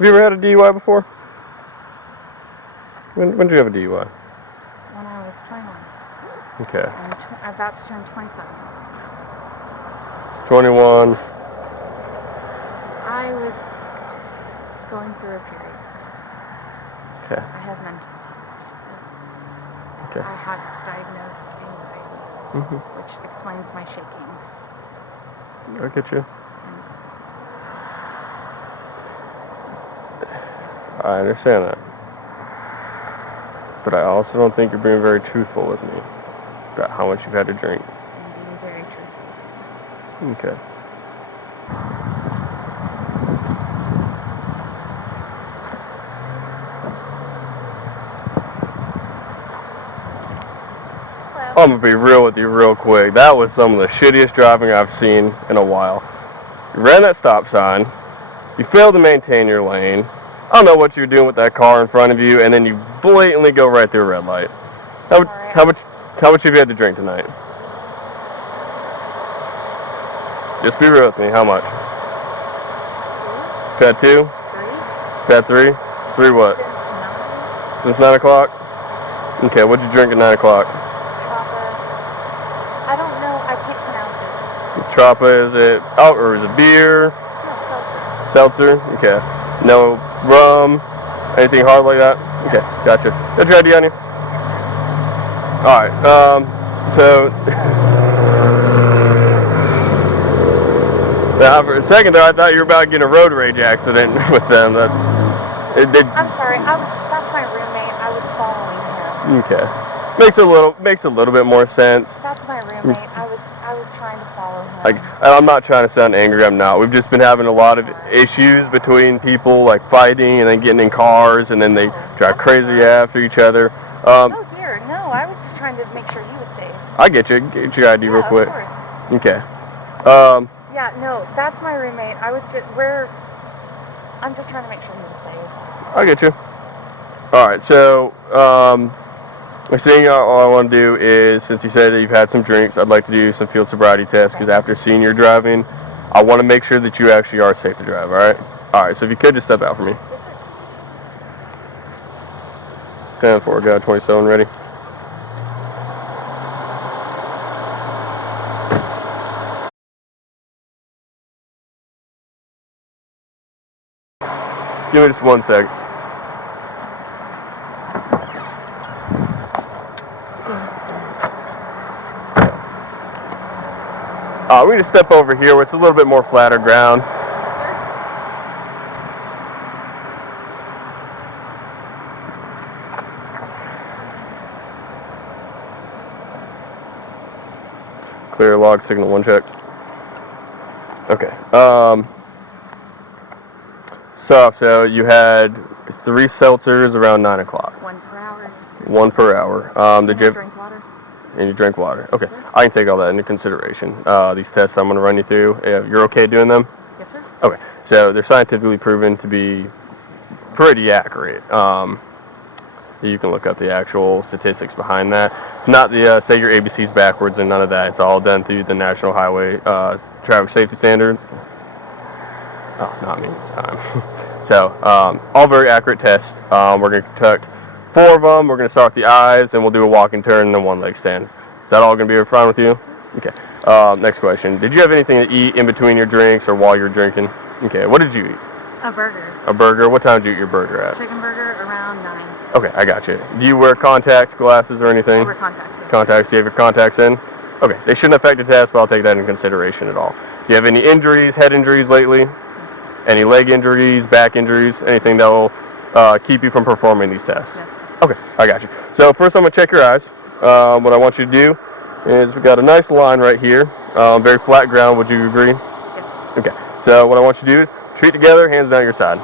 Have you ever had a DUI before? When did you have a DUI? When I was 21. Okay. I'm about to turn 27. 21. I was going through a period. Okay. I have mental health. Okay. I have diagnosed anxiety, which explains my shaking. I get you. I understand that. But I also don't think you're being very truthful with me about how much you've had to drink. I'm being very truthful. Okay. Hello. I'm gonna be real with you real quick. That was some of the shittiest driving I've seen in a while. You ran that stop sign. You failed to maintain your lane. I don't know what you're doing with that car in front of you, and then you blatantly go right through a red light. How much have you had to drink tonight? Just be real with me. How much? 2. You've had 2? 3. You've had 3? 3 what? Since 9. Since 9 o'clock? Okay, what'd you drink at 9 o'clock? I don't know. I can't pronounce it. Trappa, is it out or is it beer? No, Seltzer? Okay. No rum? Anything hard like that? No. Okay, gotcha. Got your ID on you? Alright, so now for a second there I thought you were about to get a road rage accident with them. I'm sorry, that's my roommate. I was following him. Okay. Makes a little bit more sense. That's my roommate. I was trying to follow him. Like, I'm not trying to sound angry, I'm not. We've just been having a lot of issues between people, like fighting and then getting in cars and then they drive crazy after each other. Oh dear, no, I was just trying to make sure he was safe. I get you. Get your ID real quick. Of course. Okay. Yeah, no, that's my roommate. I'm just trying to make sure he was safe. I get you. Alright, so, next thing all I want to do is, since you said that you've had some drinks, I'd like to do some field sobriety tests, because after seeing your driving, I want to make sure that you actually are safe to drive, alright? Alright, so if you could just step out for me. 10-4, got 27 ready. Give me just 1 sec. We're going to step over here where it's a little bit more flatter ground. Clear log signal 1 checks. Okay. So you had 3 seltzers around 9 o'clock. 1 per hour. 1 per hour. Did you drink water? And you drink water. Okay. Yes, sir. I can take all that into consideration. These tests I'm going to run you through. You're okay doing them? Yes, sir. Okay. So they're scientifically proven to be pretty accurate. You can look up the actual statistics behind that. It's not the say your ABCs backwards and none of that. It's all done through the National Highway Traffic Safety Standards. Oh, not me this time. So, all very accurate tests. We're going to conduct 4 of them. We're going to start with the eyes, and we'll do a walk and turn and then 1 leg stand. Is that all going to be fine with you? Okay. Next question. Did you have anything to eat in between your drinks or while you're drinking? Okay. What did you eat? A burger. A burger? What time did you eat your burger at? Chicken burger around 9. Okay, I got you. Do you wear contacts, glasses, or anything? I wear contacts. Yes. Contacts. Do you have your contacts in? Okay. They shouldn't affect the test, but I'll take that into consideration at all. Do you have any injuries, head injuries lately? Any leg injuries, back injuries, anything that will keep you from performing these tests? Yes. Okay, I got you. So first I'm going to check your eyes. What I want you to do is we've got a nice line right here, very flat ground. Would you agree? Yes. Okay, so what I want you to do is feet together, hands down your side.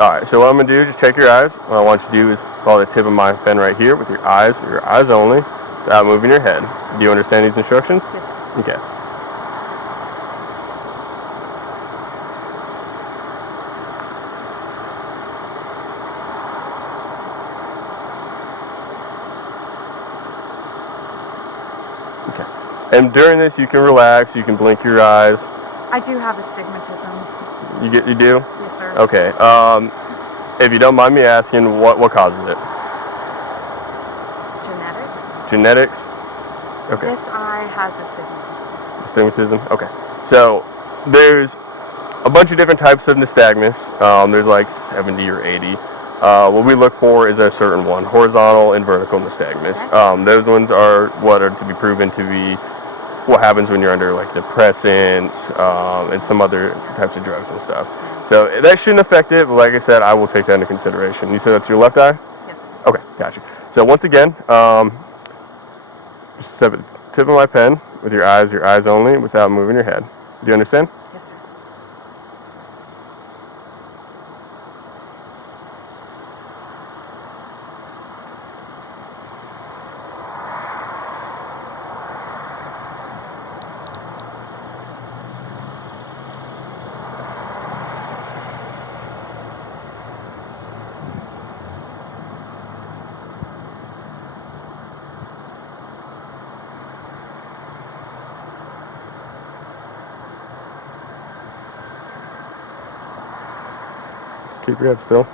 Alright, so what I'm going to do is just check your eyes. What I want you to do is follow the tip of my pen right here with your eyes only, without moving your head. Do you understand these instructions? Yes, sir. Okay. And during this, you can relax. You can blink your eyes. I do have astigmatism. You do? Yes, sir. Okay. If you don't mind me asking, what causes it? Genetics. Genetics? Okay. This eye has astigmatism. Astigmatism? Okay. So there's a bunch of different types of nystagmus. There's like 70 or 80. What we look for is a certain one, horizontal and vertical nystagmus. Okay. Those ones are what are to be proven to be what happens when you're under like depressants and some other types of drugs and stuff. So that shouldn't affect it, but like I said, I will take that into consideration. You said that's your left eye? Yes, sir. Okay, gotcha. So once again, just tip of my pen with your eyes only, without moving your head. Do you understand? Yes, sir. Keep your head still.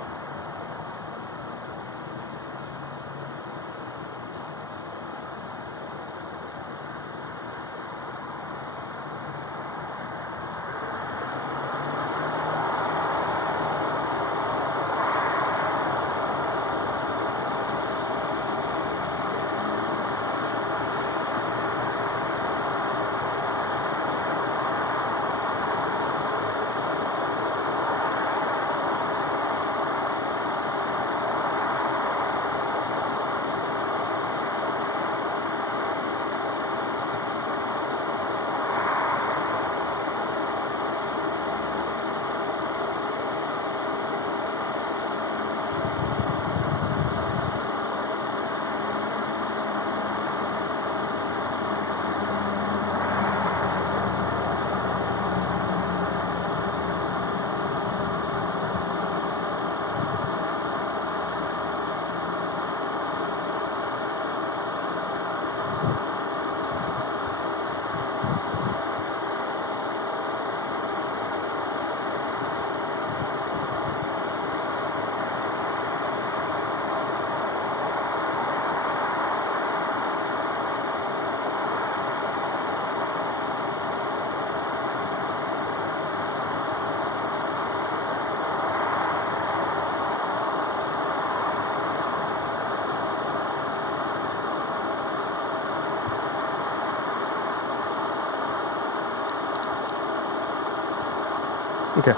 Okay,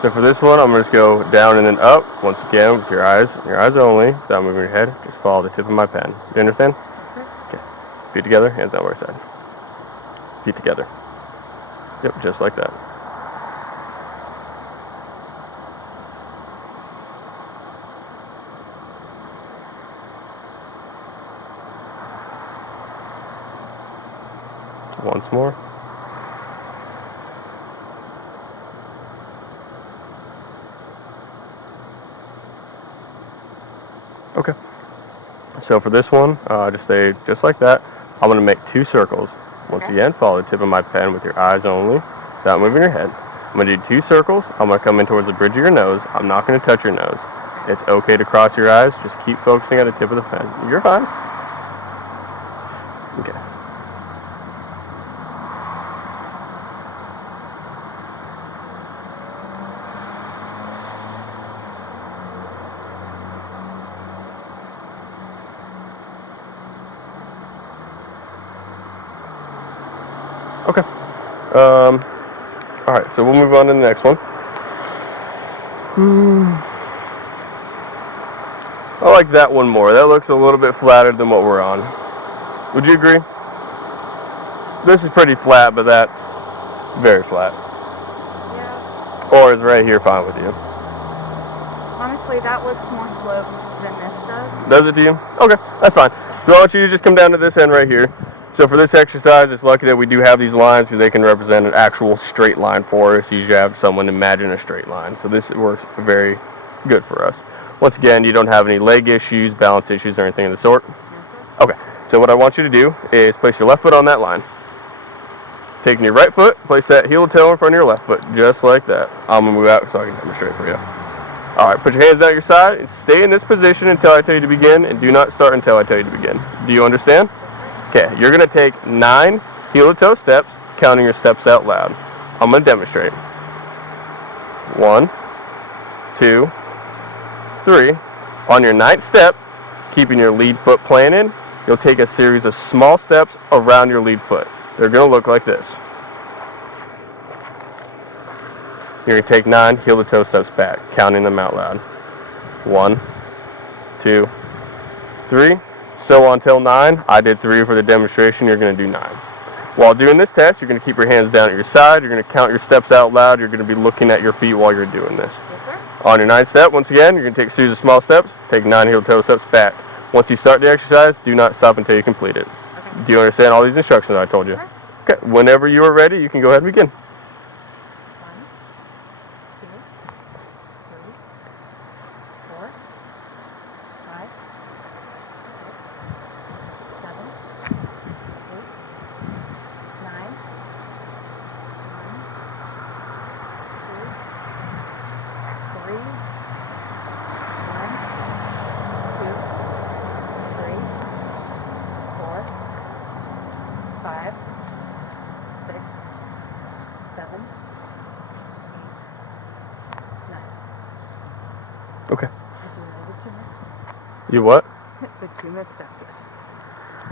so for this one, I'm going to just go down and then up. Once again, with your eyes only, without moving your head. Just follow the tip of my pen. Do you understand? Yes, sir. Okay. Feet together, hands down where I said. Feet together. Yep, just like that. Once more. Okay. So for this one, just stay just like that. I'm going to make 2 circles. Once again, follow the tip of my pen with your eyes only, without moving your head. I'm going to do 2 circles. I'm going to come in towards the bridge of your nose. I'm not going to touch your nose. It's okay to cross your eyes. Just keep focusing on the tip of the pen. You're fine. Okay. Okay. Alright, so we'll move on to the next one. I like that one more. That looks a little bit flatter than what we're on. Would you agree? This is pretty flat, but that's very flat. Yeah. Or is right here fine with you? Honestly, that looks more sloped than this does. Does it to you? Okay, that's fine. So I want you to just come down to this end right here. So for this exercise, it's lucky that we do have these lines because they can represent an actual straight line for us. You usually have someone imagine a straight line. So this works very good for us. Once again, you don't have any leg issues, balance issues, or anything of the sort? Yes, sir. Okay, so what I want you to do is place your left foot on that line. Taking your right foot, place that heel to toe in front of your left foot, just like that. I'm going to move out so I can demonstrate for you. All right, put your hands down at your side and stay in this position until I tell you to begin, and do not start until I tell you to begin. Do you understand? Okay, you're going to take 9 heel to toe steps, counting your steps out loud. I'm going to demonstrate. 1, 2, 3. On your 9th step, keeping your lead foot planted, you'll take a series of small steps around your lead foot. They're going to look like this. You're going to take 9 heel to toe steps back, counting them out loud. 1, 2, 3. So on till 9. I did 3 for the demonstration. You're going to do 9. While doing this test, you're going to keep your hands down at your side. You're going to count your steps out loud. You're going to be looking at your feet while you're doing this. Yes, sir. On your 9th step, once again, you're going to take a series of small steps. Take 9 heel to toe steps back. Once you start the exercise, do not stop until you complete it. Okay. Do you understand all these instructions I told you? Sure. Okay. Whenever you are ready, you can go ahead and begin. 1, 2, 3, 4, 5, 6, 7, 8, 9, 1, 2, 3, 1, 2, 3, 4, 5, 6, 7, 8, 9. Okay. I do know the 2 missteps. You what? The 2 missteps, yes.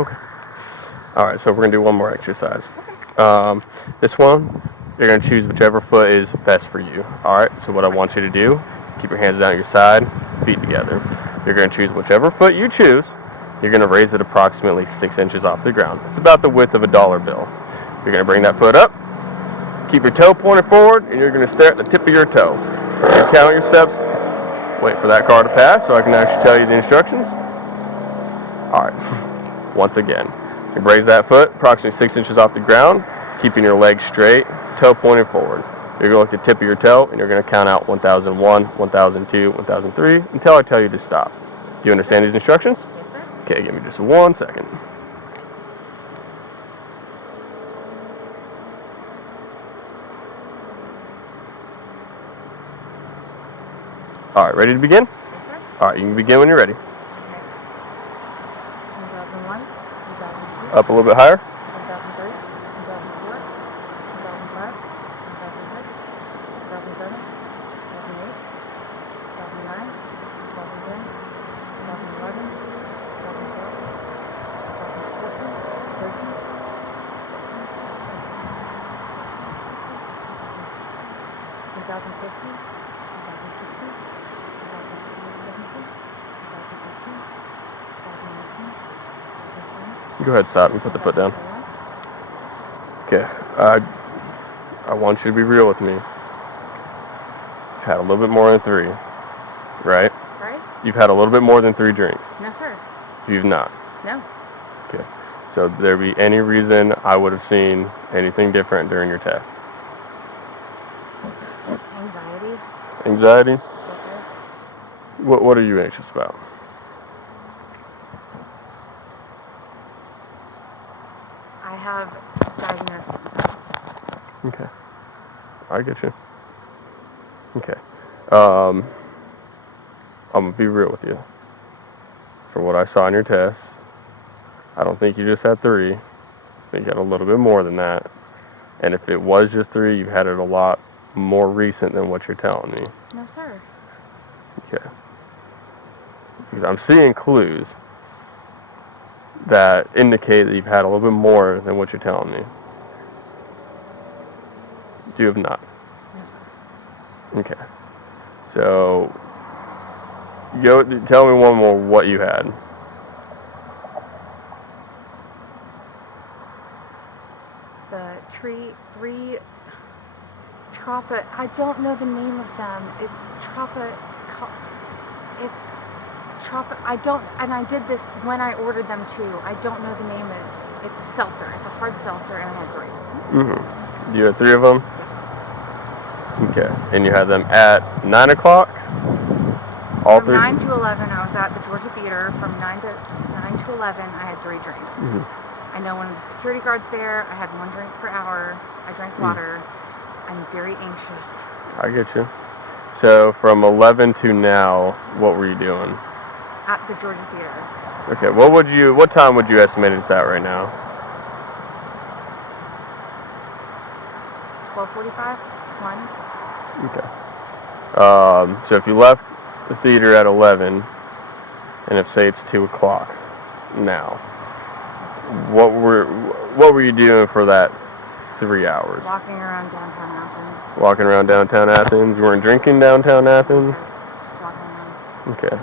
Okay. All right, so we're going to do one more exercise. Okay. This one, you're going to choose whichever foot is best for you. All right, so what I want you to do is keep your hands down at your side, feet together. You're going to choose whichever foot you choose. You're going to raise it approximately 6 inches off the ground. It's about the width of a dollar bill. You're going to bring that foot up, keep your toe pointed forward, and you're going to stare at the tip of your toe. You're going to count your steps, wait for that car to pass so I can actually tell you the instructions. All right, once again, you raise that foot approximately 6 inches off the ground, keeping your legs straight, toe pointed forward. You're going to look at the tip of your toe, and you're going to count out 1001, 1002, 1003 until I tell you to stop. Do you understand these instructions? Yes, sir. Okay, give me just 1 second. All right, ready to begin? Yes, sir. All right, you can begin when you're ready. Okay. 1001, 1002, Up a little bit higher. 1003, 1004, 2005, 2006, 2007, 2008, 2009, 2010, 2011, 2012, 2014, 13, 2015, 2016, 2017, 2018, 2019, 2020. Go ahead, stop and put the foot down. Okay, I want you to be real with me. You've had a little bit more than 3, right? Right? You've had a little bit more than 3 drinks. No, sir. You've not. No. Okay. So there be any reason I would have seen anything different during your test? Anxiety. Anxiety? Yes, sir. What are you anxious about? I have diagnosed anxiety. Okay. I get you. Okay. I'm gonna be real with you. From what I saw in your test, I don't think you just had 3. I think you had a little bit more than that. And if it was just 3, you had it a lot more recent than what you're telling me. No, sir. Okay. Because I'm seeing clues that indicate that you've had a little bit more than what you're telling me. You have not. No, sir. Okay. So, tell me one more what you had. The three tropa. I don't know the name of them. It's tropa. It's tropa. I don't. And I did this when I ordered them too. I don't know the name of it. It's a seltzer. It's a hard seltzer, and I had 3. You had 3 of them? Okay. And you had them at 9 o'clock? All From 3? 9 to 11, I was at the Georgia Theater. From 9 to 11, I had 3 drinks. I know one of the security guards there. I had 1 drink per hour. I drank water. I'm very anxious. I get you. So from 11 to now, what were you doing? At the Georgia Theater. Okay, what time would you estimate it's at right now? 12:45, 1. Okay. So if you left the theater at 11, and if say it's 2 o'clock now, what were you doing for that 3 hours? Walking around downtown Athens. Walking around downtown Athens. You weren't drinking downtown Athens? Just walking around. Okay,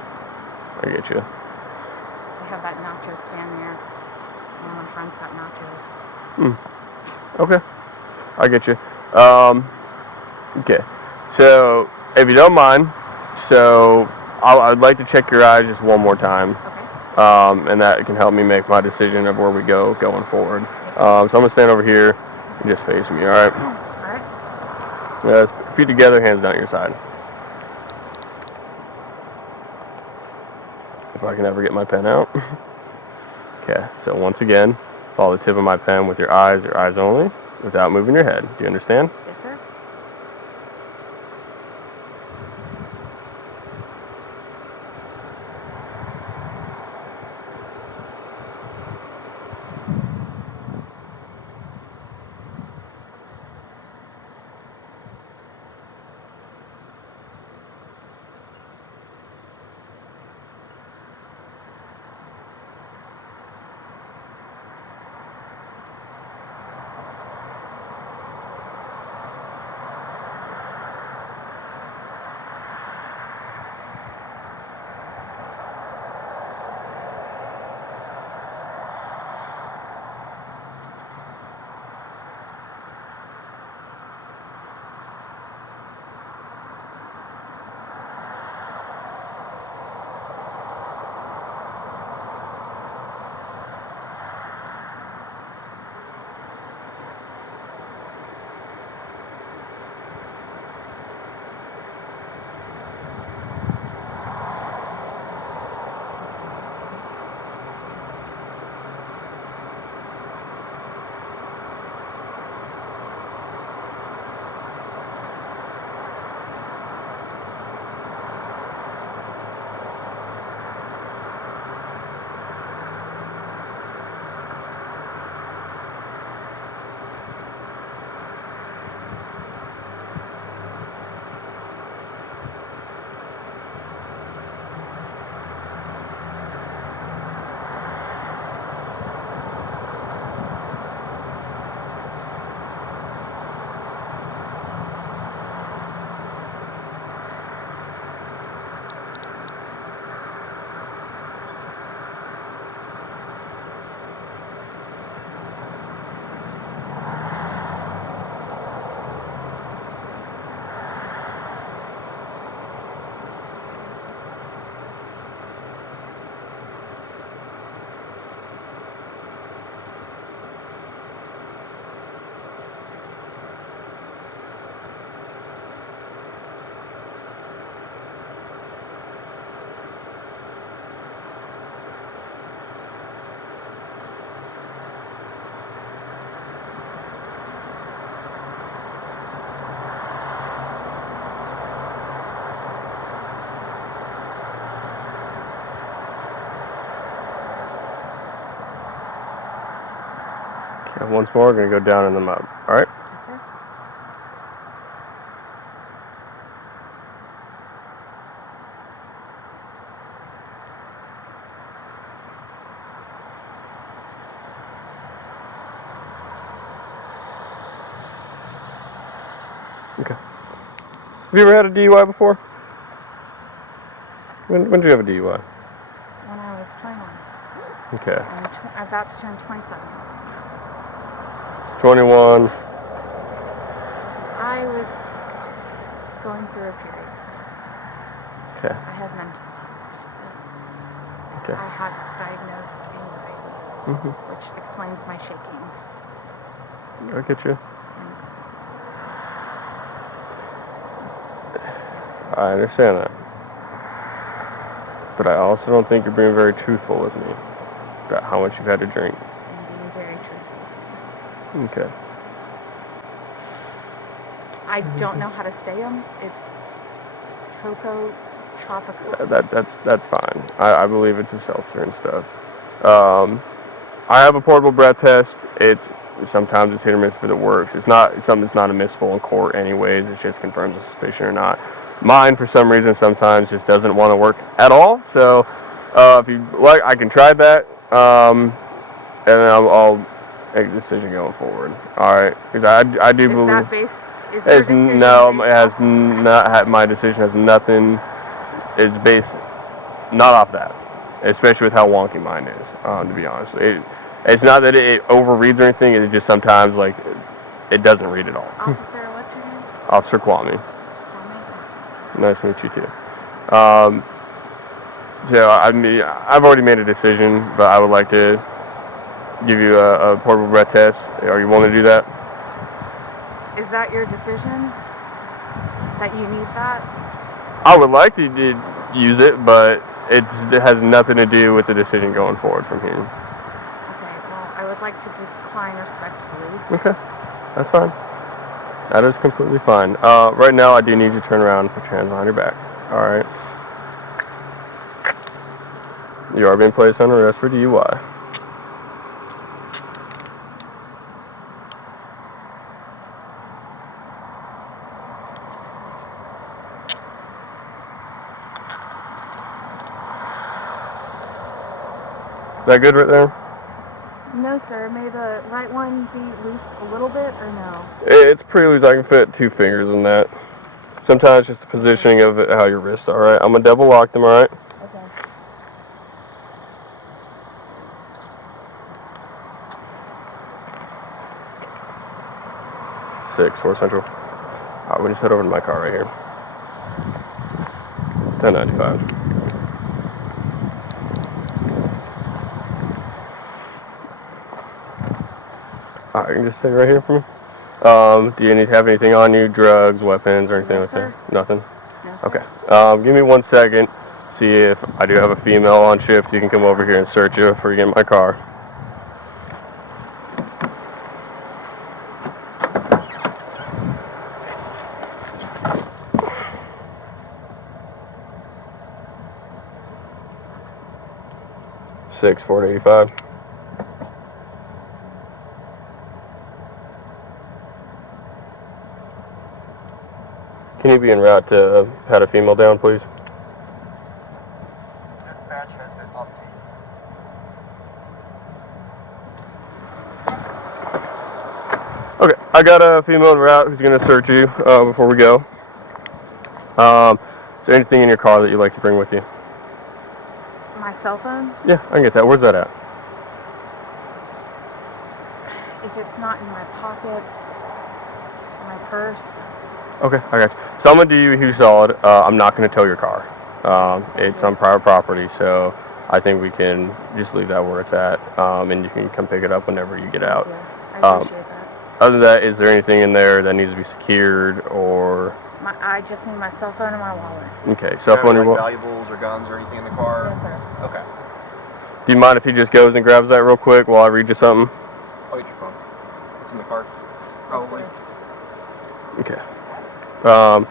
I get you. They have that nacho stand there. One of my friends got nachos. Okay, I get you. Okay, so if you don't mind, so I'd like to check your eyes just one more time. Okay. And that can help me make my decision of where we go going forward. So I'm gonna stand over here and just face me, alright? Alright. Feet together, hands down at your side. If I can ever get my pen out. Okay, so once again, follow the tip of my pen with your eyes only, without moving your head. Do you understand? Yes, sir. Okay, once more, we're gonna go down in the mud. Alright? Yes, sir. Okay. Have you ever had a DUI before? When did you have a DUI? When I was 21. Okay. I'm about to turn 27. 21. I was going through a period. Okay. I have mental illness. Okay. I had diagnosed anxiety, which explains my shaking. I get you. I understand that. But I also don't think you're being very truthful with me about how much you've had to drink. I'm being very Okay. I don't know how to say them. It's Toco Tropical. That's fine. I believe it's a seltzer and stuff. I have a portable breath test. It's sometimes it's hit or miss if it works. It's not something that's not admissible in court anyways. It just confirms a suspicion or not. Mine, for some reason, sometimes just doesn't want to work at all. So if you like, I can try that, and then I'll make a decision going forward. All right, because I do Is believe that based? Is your it's decision no, based it has off not. My decision has nothing. Is based not off that, especially with how wonky mine is. To be honest, it's not that it overreads or anything. It's just sometimes like it doesn't read at all. Officer, what's your name? Officer Kvamme. Kvamme? Nice to meet you too. So I mean, I've already made a decision, but I would like to give you a portable breath test. Are you willing to do that? Is that your decision? That you need that? I would like to use it, but it has nothing to do with the decision going forward from here. Okay, well, I would like to decline respectfully. Okay, that's fine. That is completely fine. Right now, I do need you to turn around and put your hands behind your back. All right. You are being placed under arrest for DUI. Is that good right there? No, sir. May the right one be loosed a little bit or no? It's pretty loose. I can fit 2 fingers in that. Sometimes just the positioning of it, how your wrists are. All right. I'm gonna double lock them. All right. Okay. Six, 4 Central. All right, we just head over to my car right here. 1095. All right, you can just stay right here for me. Do you need to have anything on you, drugs, weapons, or anything No, like sir. that? Nothing? No, sir. Okay. Give me 1 second. See if I do have a female on shift. You can come over here and search you before you get in my car. Six, 485. Can you be en route to pat a female down, please? Dispatch has been updated. Okay, I got a female en route who's going to search you before we go. Is there anything in your car that you'd like to bring with you? My cell phone? Yeah, I can get that. Where's that at? If it's not in my pockets, my purse. Okay, I got you. So I'm going to do you a huge solid. I'm not going to tow your car. It's on private property, so I think we can just leave that where it's at, and you can come pick it up whenever you get out. Thank you. I appreciate that. Other than that, is there anything in there that needs to be secured or? I just need my cell phone and my wallet. Okay, cell phone. Like valuables or guns or anything in the car? Yes, sir. Okay. Do you mind if he just goes and grabs that real quick while I read you something? I'll get your phone. It's in the car. Probably. Okay. So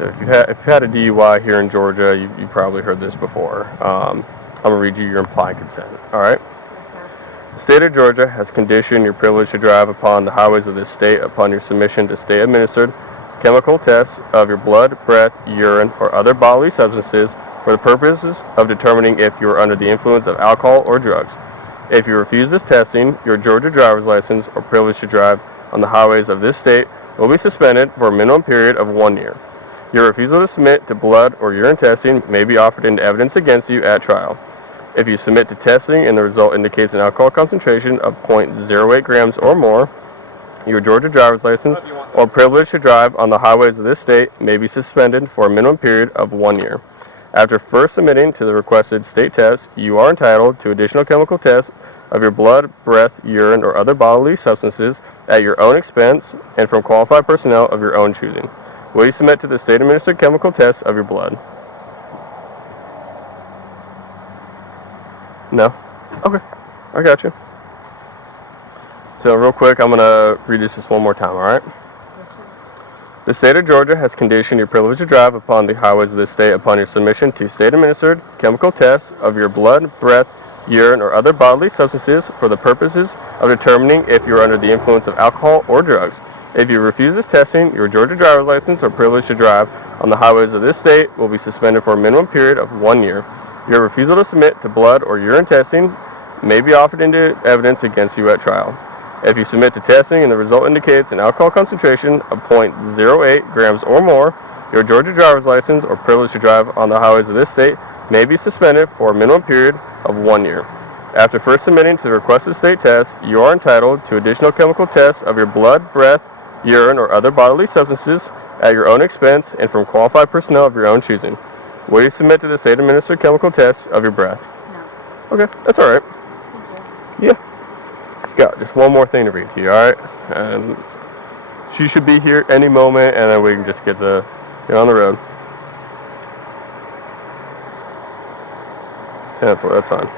if you've had a DUI here in Georgia, you probably heard this before. I'm gonna read you your implied consent. All right. Yes, sir. The state of Georgia has conditioned your privilege to drive upon the highways of this state upon your submission to state-administered chemical tests of your blood, breath, urine, or other bodily substances for the purposes of determining if you are under the influence of alcohol or drugs. If you refuse this testing, your Georgia driver's license or privilege to drive on the highways of this state will be suspended for a minimum period of 1 year. Your refusal to submit to blood or urine testing may be offered into evidence against you at trial. If you submit to testing and the result indicates an alcohol concentration of 0.08 grams or more, your Georgia driver's license or privilege to drive on the highways of this state may be suspended for a minimum period of 1 year. After first submitting to the requested state test, you are entitled to additional chemical tests of your blood, breath, urine, or other bodily substances at your own expense and from qualified personnel of your own choosing. Will you submit to the state-administered chemical test of your blood? No? Okay. I got you. So real quick, I'm going to read this just one more time, all right? Yes, sir. The state of Georgia has conditioned your privilege to drive upon the highways of this state upon your submission to state-administered chemical tests of your blood, breath, urine, or other bodily substances for the purposes of determining if you are under the influence of alcohol or drugs. If you refuse this testing, your Georgia driver's license or privilege to drive on the highways of this state will be suspended for a minimum period of 1 year. Your refusal to submit to blood or urine testing may be offered into evidence against you at trial. If you submit to testing and the result indicates an alcohol concentration of 0.08 grams or more, your Georgia driver's license or privilege to drive on the highways of this state may be suspended for a minimum period of 1 year. After first submitting to the requested state test, you are entitled to additional chemical tests of your blood, breath, urine, or other bodily substances at your own expense and from qualified personnel of your own choosing. Will you submit to the state-administered chemical test of your breath? No. Okay, that's all right. Thank you. Yeah. Got just one more thing to read to you, all right? And she should be here any moment, and then we can just get on the road. 10-4, that's fine.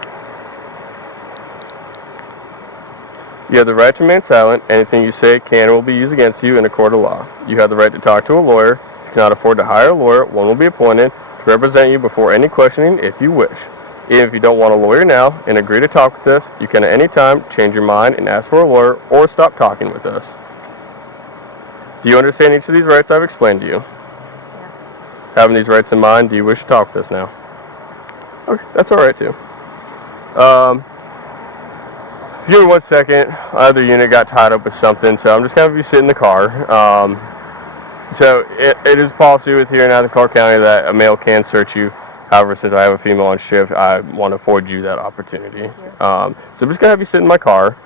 You have the right to remain silent. Anything you say can or will be used against you in a court of law. You have the right to talk to a lawyer. If you cannot afford to hire a lawyer, one will be appointed to represent you before any questioning if you wish. Even if you don't want a lawyer now and agree to talk with us, you can at any time change your mind and ask for a lawyer or stop talking with us. Do you understand each of these rights I've explained to you? Yes. Having these rights in mind, do you wish to talk with us now? Okay, that's all right too. Give me 1 second. Other unit got tied up with something, so I'm just gonna be sitting in the car. So it is policy with here in Athens-Clarke County that a male can search you. However, since I have a female on shift, I want to afford you that opportunity. Thank you. So I'm just gonna have you sit in my car.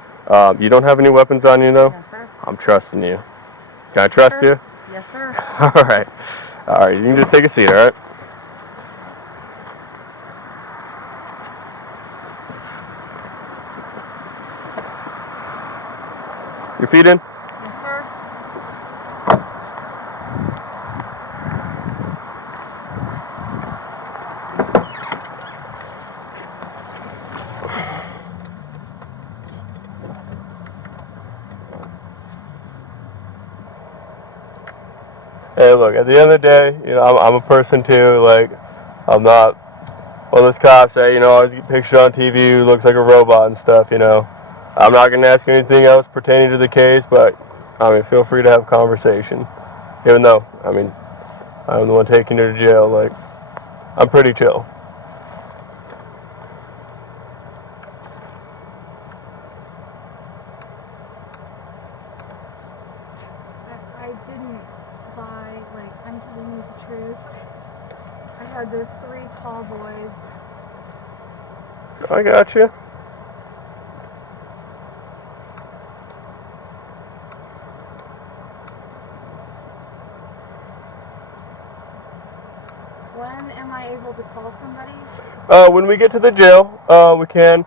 You don't have any weapons on you, though? No, sir. I'm trusting you. Can I trust you? Yes, sir. All right. All right. You can just take a seat. All right. Your feet in? Yes, sir. Hey, look, at the end of the day, I'm a person too. Like, I'm not one of those cops that, always get pictured on TV who looks like a robot and stuff, I'm not going to ask you anything else pertaining to the case, but, feel free to have a conversation. Even though, I'm the one taking you to jail, like, I'm pretty chill. I didn't lie. Like, I'm telling you the truth. I had those 3 tall boys. I got you. When am I able to call somebody? When we get to the jail, we can.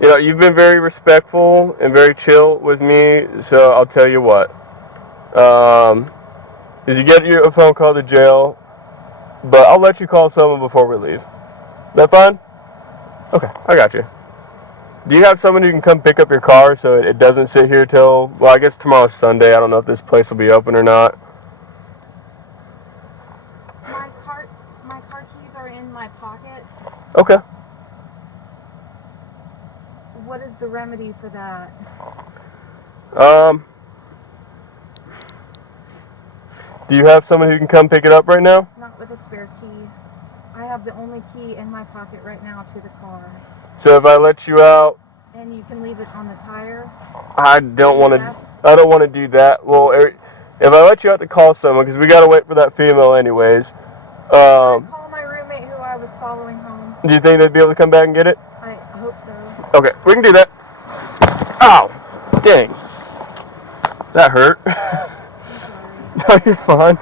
You've been very respectful and very chill with me, so I'll tell you what. Is you get a phone call to jail, but I'll let you call someone before we leave. Is that fine? Okay, I got you. Do you have someone who can come pick up your car so it doesn't sit here till, well, I guess tomorrow's Sunday. I don't know if this place will be open or not. My car keys are in my pocket. Okay. What is the remedy for that? Do you have someone who can come pick it up right now? Not with a spare key. I have the only key in my pocket right now to the car. So if I let you out, And you can leave it on the tire? I don't want to do that. Well, if I let you out to call someone, because we got to wait for that female anyways. I'd call my roommate who I was following home. Do you think they'd be able to come back and get it? I hope so. Okay, we can do that. Ow! Dang. That hurt. I'm sorry. No, you're fine.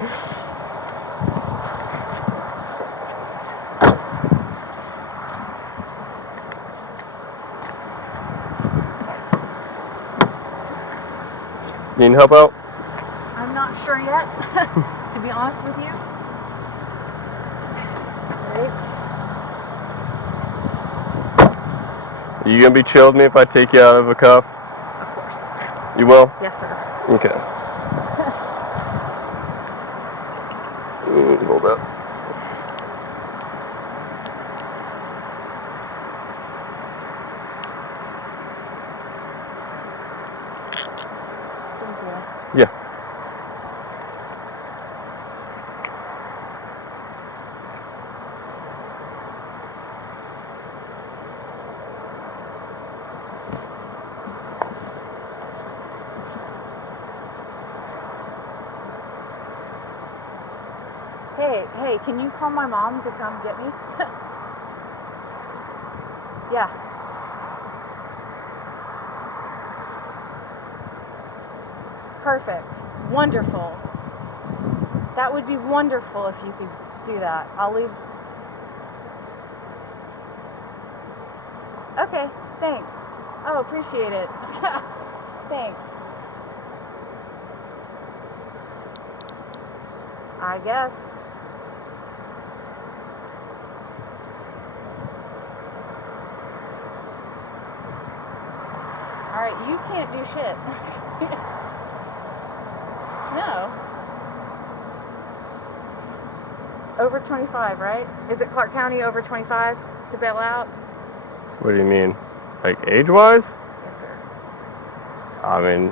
You need help out? I'm not sure yet, to be honest with you. Right. You gonna be chill with me if I take you out of a cuff? Of course. You will? Yes, sir. Okay. Hold up. Thank you. Yeah. Hey, can you call my mom to come get me? Yeah. Perfect. Wonderful. That would be wonderful if you could do that. I'll leave. Okay, thanks. Oh, appreciate it. Thanks. I guess. Alright, you can't do shit. No. Over 25, right? Is it Clarke County over 25 to bail out? What do you mean? Like age-wise? Yes, sir. I mean,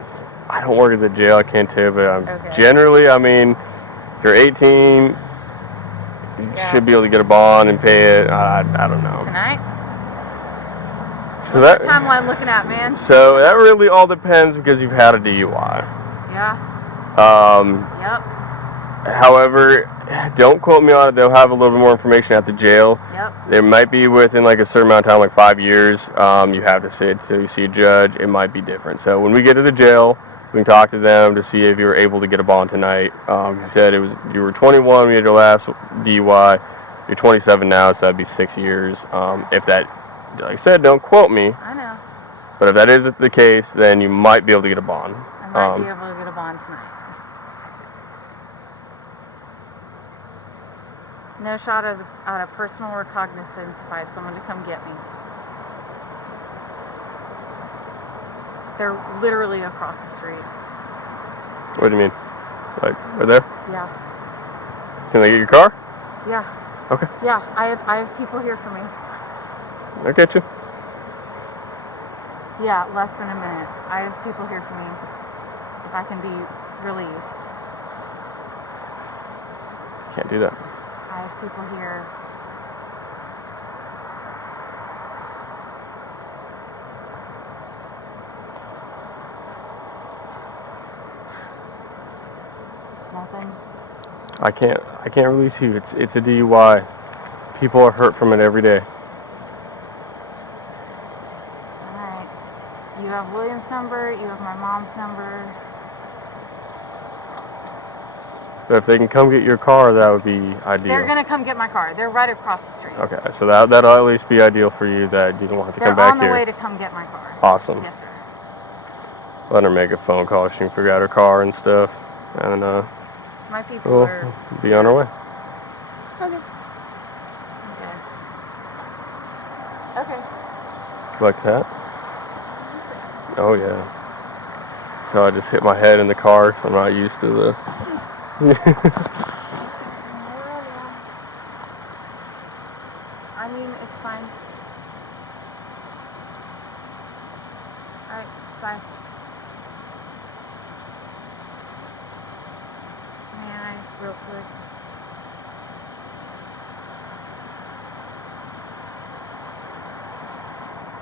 I don't work at the jail. I can't tell you, but Okay. generally, I mean, if you're 18, you should be able to get a bond and pay it. I don't know. Tonight? So What's the timeline looking at, man? So that really all depends because you've had a DUI. Yeah. Yep. However, don't quote me on it. They'll have a little bit more information at the jail. Yep. There might be within like a certain amount of time, like 5 years. You have to sit till you see a judge. It might be different. So when we get to the jail, we can talk to them to see if you were able to get a bond tonight. You said you were 21 when you had your last DUI. You're 27 now, so that'd be 6 years. If that, like I said, don't quote me. I know. But if that is the case, then you might be able to get a bond. I might be able to get a bond tonight. No shot out of personal recognizance if I have someone to come get me. They're literally across the street. What do you mean? Like, right there? Yeah. Can they get your car? Yeah. Okay. Yeah, I have people here for me. I'll get you. Yeah, less than a minute. I have people here for me. If I can be released. Can't do that. I have people here. Nothing. I can't release you. It's a DUI. People are hurt from it every day. Alright. You have William's number, you have my mom's number. But if they can come get your car, that would be ideal. They're gonna come get my car. They're right across the street. Okay, so that'll at least be ideal for you that you don't have to come back here. They're on the way to come get my car. Awesome. Yes, sir. Let her make a phone call. She can figure out her car and stuff. And My people we'll are... be on our way. Okay. Okay. Like that? Oh yeah. So I just hit my head in the car, so I'm not used to the... I mean, it's fine. Alright, bye. May I, real quick?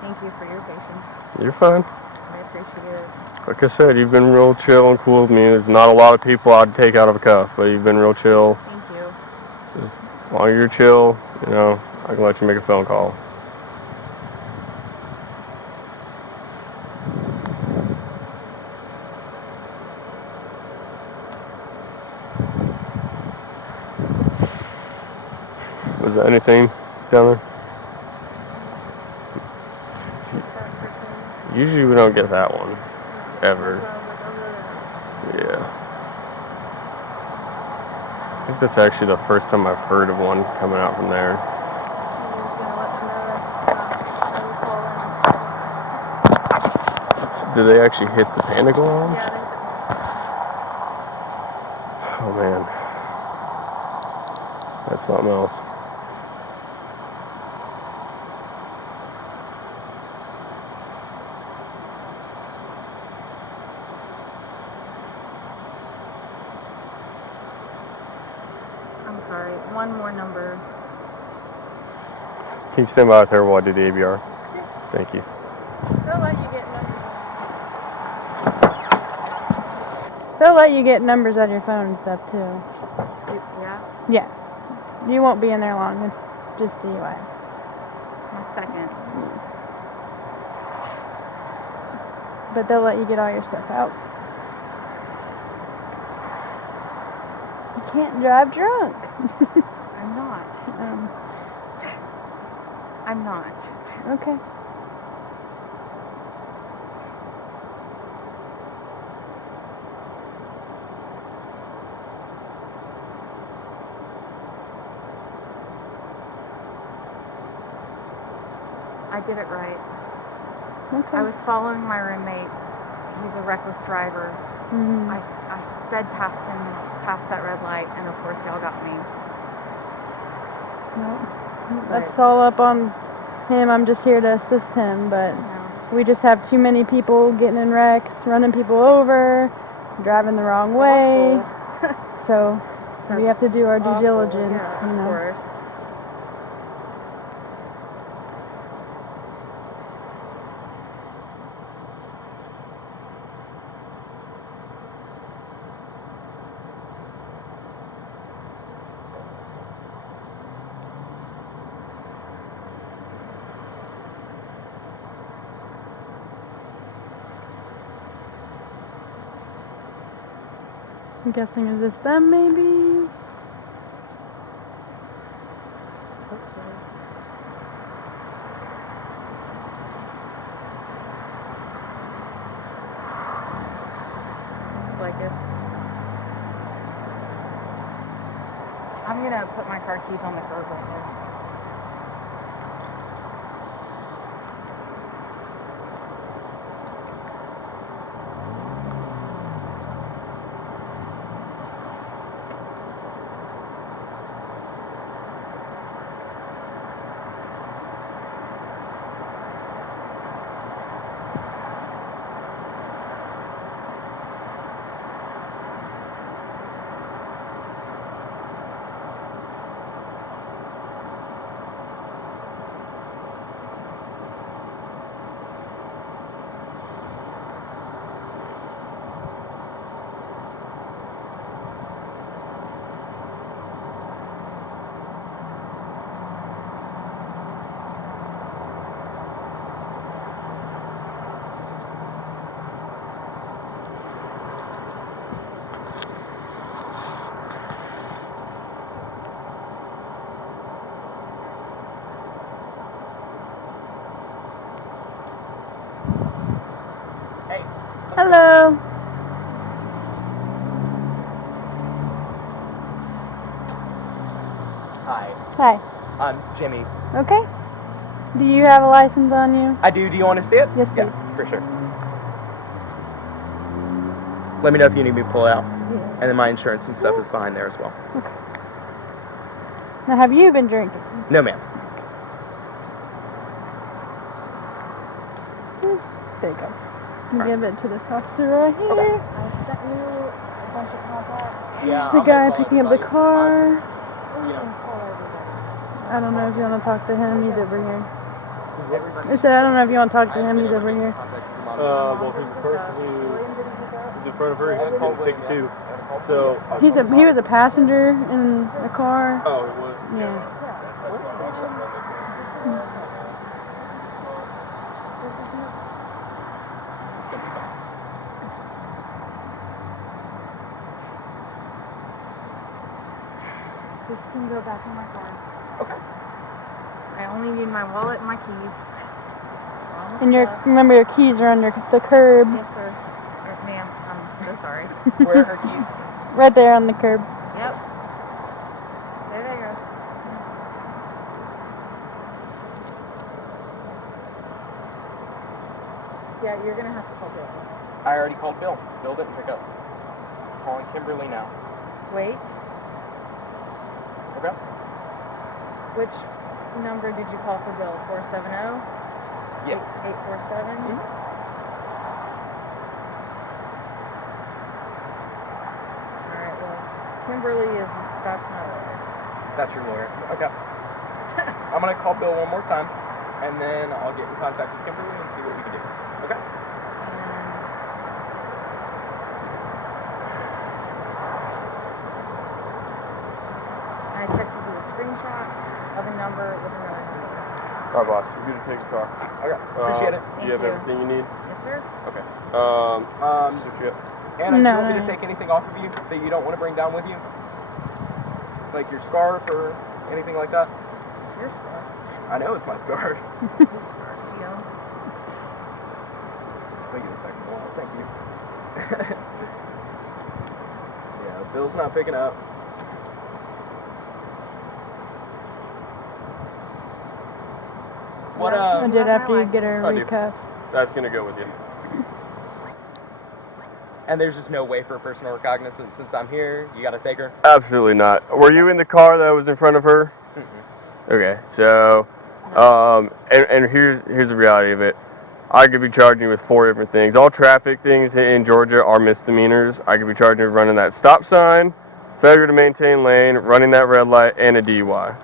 Thank you for your patience. You're fine. I appreciate it. Like I said, you've been real chill and cool with me. There's not a lot of people I'd take out of a cuff, but you've been real chill. Thank you. So as long as you're chill, you know, I can let you make a phone call. Was there anything down there? Usually we don't get that one. Ever. Yeah. I think that's actually the first time I've heard of one coming out from there. He was gonna let me know that's not what we call in. Did they actually hit the panic alarm? Yeah, they hit the Oh man. That's something else. I'm sorry. One more number. Can you stand by with her while I do the ABR? Yeah. Thank you. They'll let you get numbers. They'll let you get numbers on your phone and stuff too. Yeah. Yeah. You won't be in there long. It's just DUI. It's my second. But they'll let you get all your stuff out. You can't drive drunk. I'm not. I'm not. Okay. I did it right. Okay. I was following my roommate. He's a reckless driver. Mhm. I sped past him, past that red light, and of course y'all got me. Well, that's all up on him. I'm just here to assist him, but No. we just have too many people getting in wrecks, running people over, driving the wrong way. So we have to do our due diligence, Yeah, you know. of course. I'm guessing, is this them maybe? Hopefully. Looks like it. I'm gonna put my car keys on the curb right there. Hey. Hello. Hi. Hi. I'm Jimmy. Okay. Do you have a license on you? I do. Do you want to see it? Yes, Yeah, please. for sure. Let me know if you need me to pull it out. Yeah. And then my insurance and stuff is behind there as well. Okay. Now, have you been drinking? No, ma'am. There you go. Give it to this officer right here. Okay. I sent you a bunch of contacts. Here's the guy picking up the car. Or you can call everybody. I don't know if you want to talk to him. He's over here. Everybody. I said, I don't know if you want to talk to him. He's over here. Well, he's the person who's in front of her. He's getting ticket too. So. He was a passenger in the car. Oh, he was. Yeah. It's gonna be fine. This can go back in my car. Okay. I only need my wallet and my keys. And remember your keys are under the curb. Yes, sir. Ma'am, I'm so sorry. Where are her keys? Right there on the curb. Yep. There they go. Yeah, you're gonna have to call Bill. I already called Bill. Bill didn't pick up. Calling Kimberly now. Wait. Okay. Which number did you call for Bill? 470? Yes. 847? Alright, well, Kimberly that's my lawyer. That's your lawyer. Okay. I'm gonna call Bill one more time, and then I'll get in contact with Kimberly and see what we can do. Okay. I texted you a screenshot of a number with another number. All right, boss. You're good to take the car. Okay. Appreciate it. Do you have you. everything you need? Yes, sir. Okay. Switch you up. Anna, do you No, want me no, to no. take anything off of you that you don't want to bring down with you? Like your scarf or anything like that? It's your scarf. I know it's my scarf. His scarf. He owns it. Let me get this back to the wall. Thank you. Yeah, Bill's not picking up. What I You did have after my you get her license. I do. recuffed. That's gonna go with you. And there's just no way for personal recognizance since I'm here. You gotta take her. Absolutely not. Were you in the car that was in front of her? Okay, so, and here's the reality of it. I could be charging you with 4 different things. All traffic things in Georgia are misdemeanors. I could be charging you with running that stop sign, failure to maintain lane, running that red light, and a DUI.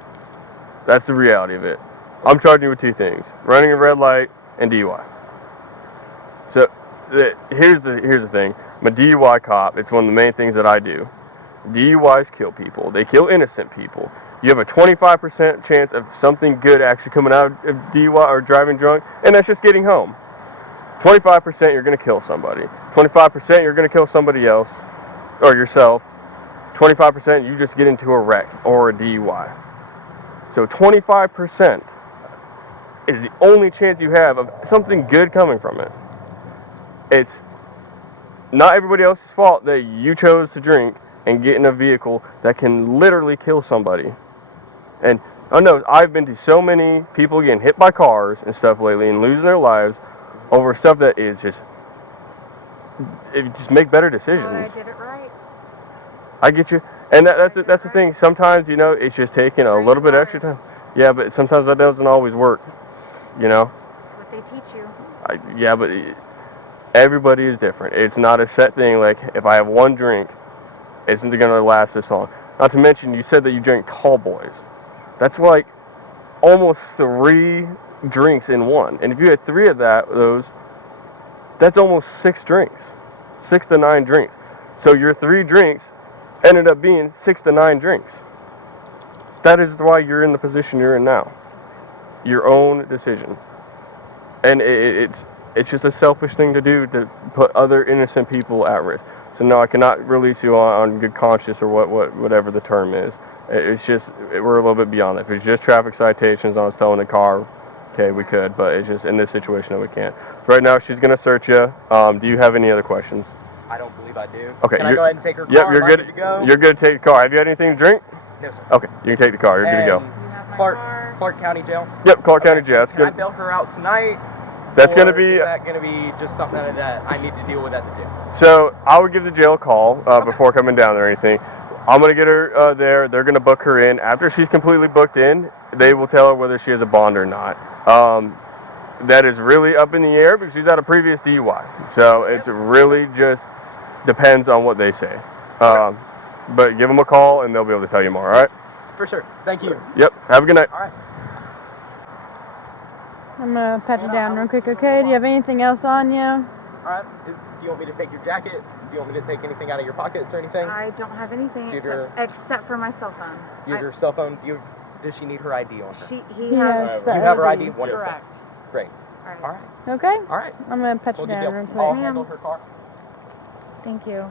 That's the reality of it. I'm charging you with 2 things: running a red light and DUI. So, here's the thing. I'm a DUI cop. It's one of the main things that I do. DUIs kill people. They kill innocent people. You have a 25% chance of something good actually coming out of DUI or driving drunk, and that's just getting home. 25% you're going to kill somebody. 25% you're going to kill somebody else or yourself. 25% you just get into a wreck or a DUI. So 25% is the only chance you have of something good coming from it. It's not everybody else's fault that you chose to drink and get in a vehicle that can literally kill somebody. And I know I've been to so many people getting hit by cars and stuff lately and losing their lives over stuff that is just make better decisions. I did it right. I get you, and that's the thing. Sometimes it's just taking a Train little bit hard. extra time. Yeah, but sometimes that doesn't always work. That's what they teach you. Yeah, but everybody is different. It's not a set thing. Like if I have one drink, isn't it going to last this long? Not to mention, you said that you drink tall boys. That's like almost 3 drinks in one. And if you had 3 of those, that's almost 6 drinks. 6 to 9 drinks. So your 3 drinks ended up being 6 to 9 drinks. That is why you're in the position you're in now. Your own decision. And it's just a selfish thing to do to put other innocent people at risk. So no, I cannot release you on good conscience or whatever the term is. It's just, we're a little bit beyond that. If it's just traffic citations, I was towing the car, okay, we could, but it's just in this situation that we can't. So right now, she's going to search you. Do you have any other questions? I don't believe I do. Okay. Can I go ahead and take her car? Yep, you're Am I good. good to go? You're good to take the car. Have you had anything to drink? No, sir. Okay, you can take the car. You're good to go. You have my Clark, car. Clark County Jail. Yep, Clarke County Jail. That's Can I good. bail her out tonight? That's Or going to be. Is that going to be just something that I need to deal with at the jail? So I would give the jail a call before coming down there or anything. I'm going to get her there. They're going to book her in. After she's completely booked in, they will tell her whether she has a bond or not. That is really up in the air because she's had a previous DUI. So it's really just depends on what they say. But give them a call and they'll be able to tell you more, all right? For sure. Thank you. Yep. Have a good night. All right. I'm gonna pat you down real quick, okay? Do you have anything else on you? All right. Do you want me to take your jacket? Do you want me to take anything out of your pockets or anything? I don't have anything Do you have except for my cell phone. You have your cell phone? Does she need her ID on her? He Yes, has the You have her OD. ID? Wonderful. Correct. Great. All right. All right. Okay? All right. I'm gonna pat you Well, good down deal. real I'll quick. handle her car. Thank you.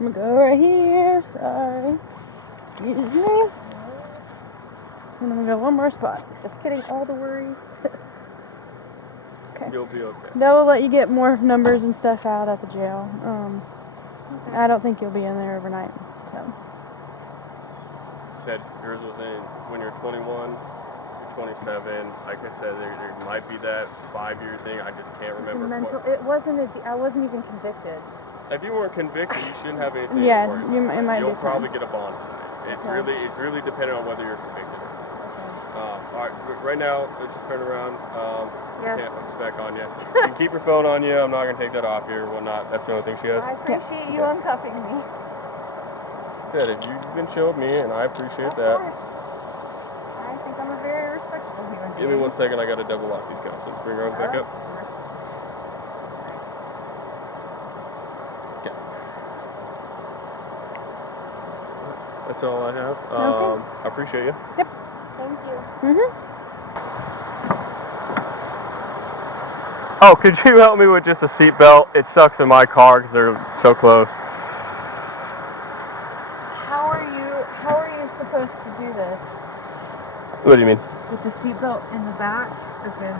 I'm gonna go right here. Sorry. Excuse me. And I'm gonna go one more spot. Just kidding. All the worries. Okay. You'll be okay. They'll let you get more numbers and stuff out at the jail. I don't think you'll be in there overnight. So. Said yours was in when you're 21, you're 27. Like I said, there might be that 5-year thing. I just can't remember. It wasn't I wasn't even convicted. If you weren't convicted, you shouldn't have anything Yeah, to worry about. it might You'll be probably fine. get a bond tonight. Okay. It's really dependent on whether you're convicted. Okay. All right, right now, let's just turn around. Yeah. Can't put this back on you. You can keep your phone on you. I'm not gonna take that off here. Whatnot. That's the only thing she has. I appreciate you uncuffing me. Said if you've been chilled me, and I appreciate Of that. course. I think I'm a very respectful human being. Give me 1 second. I gotta double lock these guys. So let's bring her back up. Okay. That's all I have. Okay. I appreciate you. Thank you. Oh, could you help me with just a seatbelt? It sucks in my car because they're so close. How are you supposed to do this? What do you mean? With the seatbelt in the back? Okay.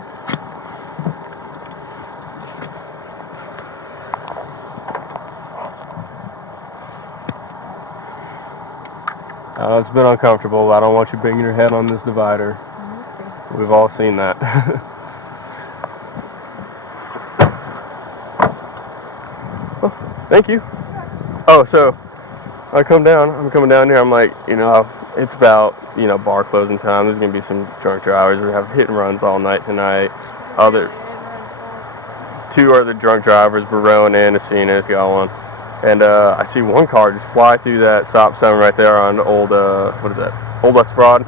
It's been uncomfortable. I don't want you banging your head on this divider. Let me We've all seen that. Oh, thank you. Oh, so I'm coming down here. I'm like, it's about, bar closing time. There's going to be some drunk drivers. We have hit and runs all night tonight. Two other drunk drivers, Barone and Acina's going. And I see one car just fly through that stop sign right there on old, what is that? Old West Broad.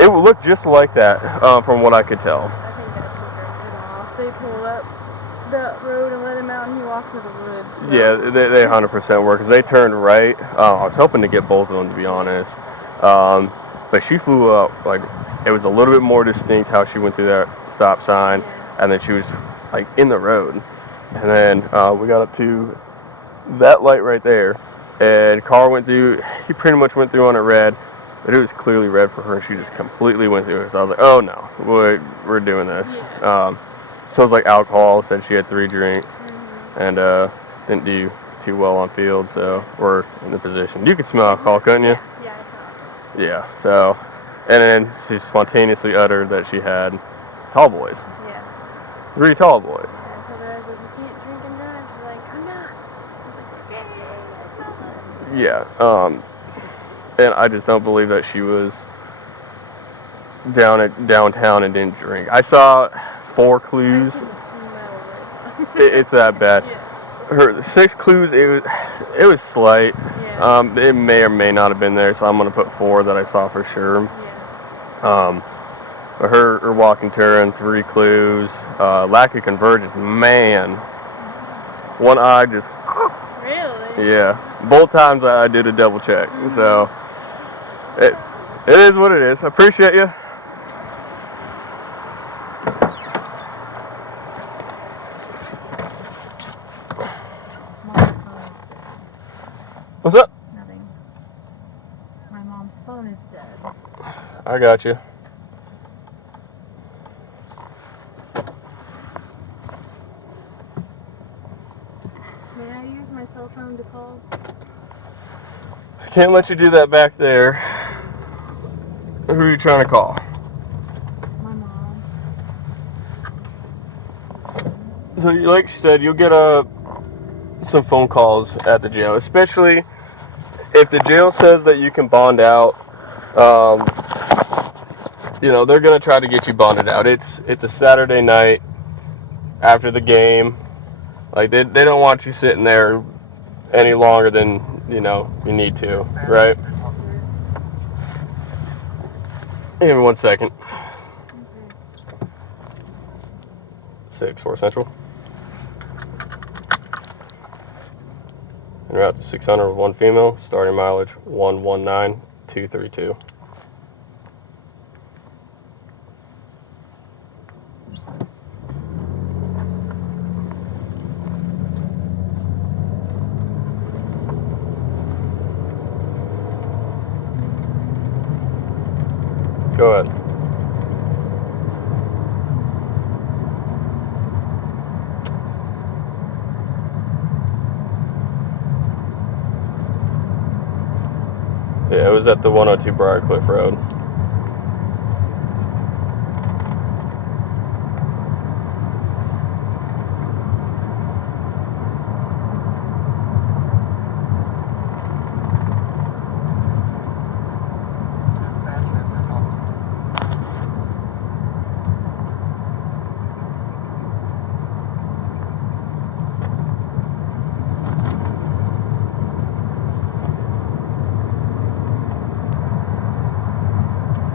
It would look just like that, from what I could tell. I think that's what they did off. They pulled up the road and let him out, and he walked through the woods. So. Yeah, they 100% were, because they turned right. I was hoping to get both of them, to be honest. But she flew up, like, it was a little bit more distinct how she went through that stop sign, and then she was, like, in the road. And then we got up to that light right there, and car went through. He pretty much went through on it red, but it was clearly red for her, and she just completely went through it. So I was like, oh no, we're doing this. So it was like alcohol. Said she had 3 drinks, and didn't do too well on field, so we're in the position. You could smell alcohol, couldn't you? Yeah, I saw it. Yeah. So, and then she spontaneously uttered that she had tall boys. Yeah. 3 tall boys. I told her, I was like, you can't drink and drive. She's like, I'm not. I was like, okay, I smell it. Yeah. And I just don't believe that she was downtown and didn't drink. I saw 4 clues. I can smell It's that bad. Yeah. Her 6 clues. It was slight. Yeah. It may or may not have been there. So I'm gonna put 4 that I saw for sure. Yeah. But her walking turn, 3 clues. Lack of convergence. Man. One eye just. Really? Yeah. Both times I did a double check. So it is what it is. I appreciate you. Mom's phone. What's up? Nothing. My mom's phone is dead. I got you. May I use my cell phone to call? I can't let you do that back there. Who are you trying to call? My mom. So, like she said, you'll get some phone calls at the jail, especially if the jail says that you can bond out. They're gonna try to get you bonded out. It's a Saturday night after the game. Like they don't want you sitting there any longer than you need to, right? Give me 1 second. 6-4 Central. En route to 600 with 1 female. Starting mileage 119232. Go ahead. Yeah, it was at the 102 Briarcliff Road.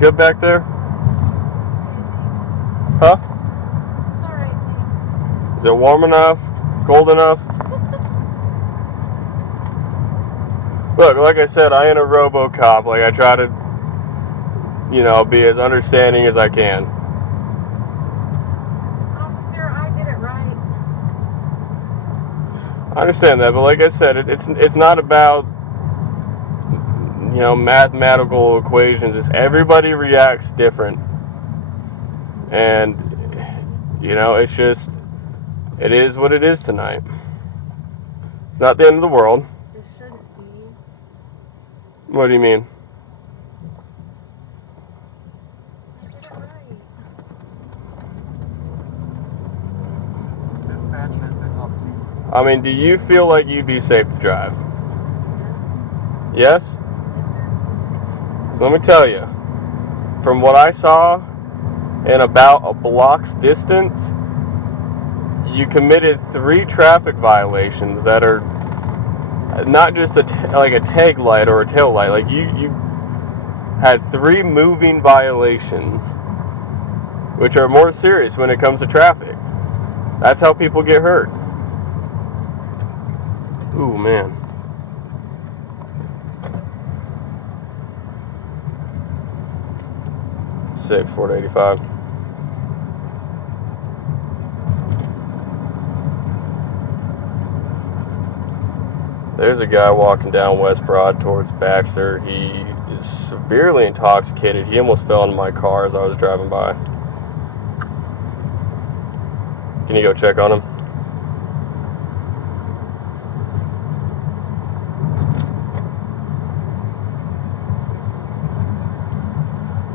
good back there? Huh? It's alright, thanks. Is it warm enough? Cold enough? Look, like I said, I ain't a RoboCop. Like, I try to, be as understanding as I can. Officer, I did it right. I understand that, but like I said, it's not about, mathematical equations. It's everybody reacts different. And, it's just, it is what it is tonight. It's not the end of the world. This shouldn't be. What do you mean? I did it right. Dispatch has been obtained. I mean, do you feel like you'd be safe to drive? Yes. Yes? So let me tell you, from what I saw, in about a block's distance, you committed 3 traffic violations that are not just like a tag light or a tail light. Like you had 3 moving violations, which are more serious when it comes to traffic. That's how people get hurt. Ooh, man. Ford 85. There's a guy walking down West Broad towards Baxter. He is severely intoxicated. He almost fell into my car as I was driving by. Can you go check on him?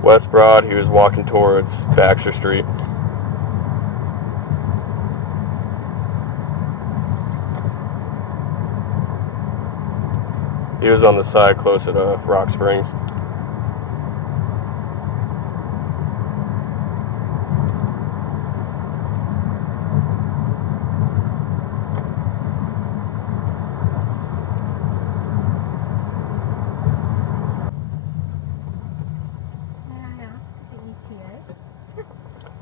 West Broad, he was walking towards Baxter Street. He was on the side closer to Rock Springs. May I ask the ETA?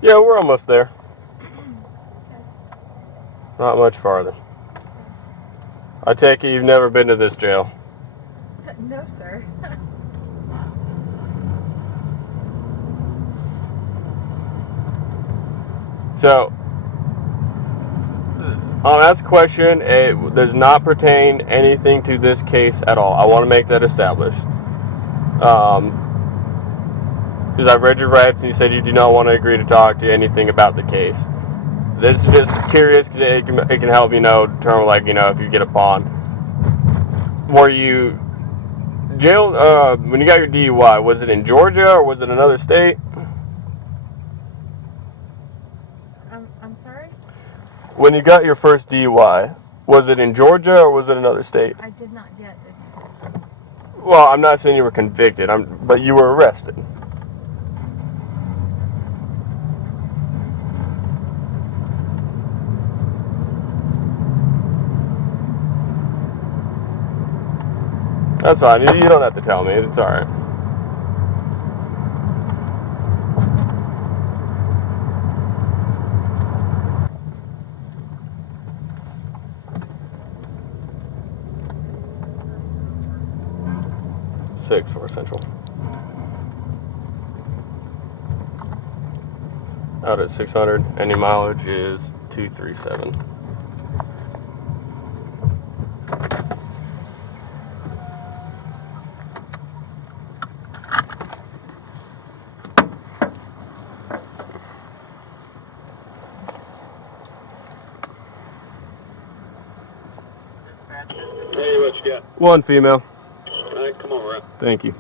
Yeah, we're almost there. Not much farther. I take it you've never been to this jail. No, sir. So, I'll ask a question. It does not pertain anything to this case at all. I want to make that established. Because I've read your rights and you said you do not want to agree to talk to anything about the case. This is just curious because it can help determine if you get a bond. Were you jailed when you got your DUI? Was it in Georgia or was it another state? I'm sorry? When you got your first DUI, was it in Georgia or was it another state? I did not get it. Well, I'm not saying you were convicted, but you were arrested. That's fine. You don't have to tell me. It's all right. Ford Central. Out at 600. Any mileage is 237. Dispatch has been Hey, what you got? One female. All right, come on, Rep. Thank you.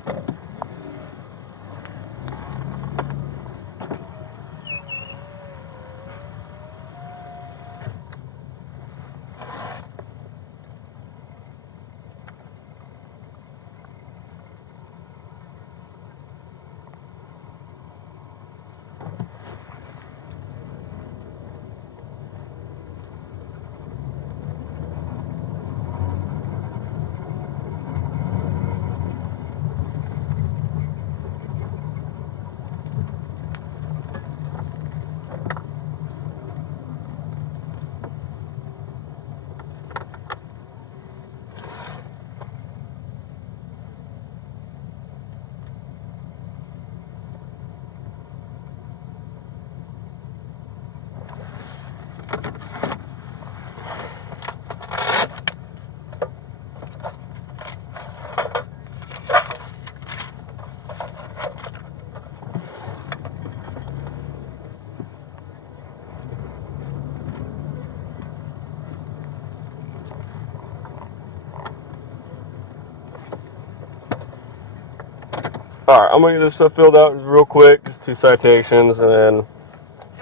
All right, I'm gonna get this stuff filled out real quick, just 2 citations, and then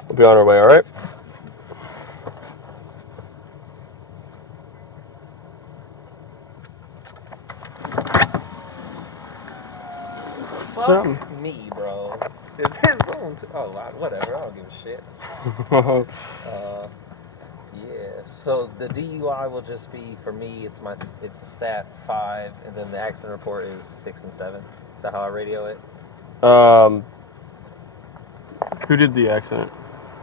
we'll be on our way. All right. So. Fuck me, bro. Is his own? Whatever. I don't give a shit. Yeah. So the DUI will just be for me. It's a stat 5, and then the accident report is 6 and 7. Is that how I radio it? Who did the accident?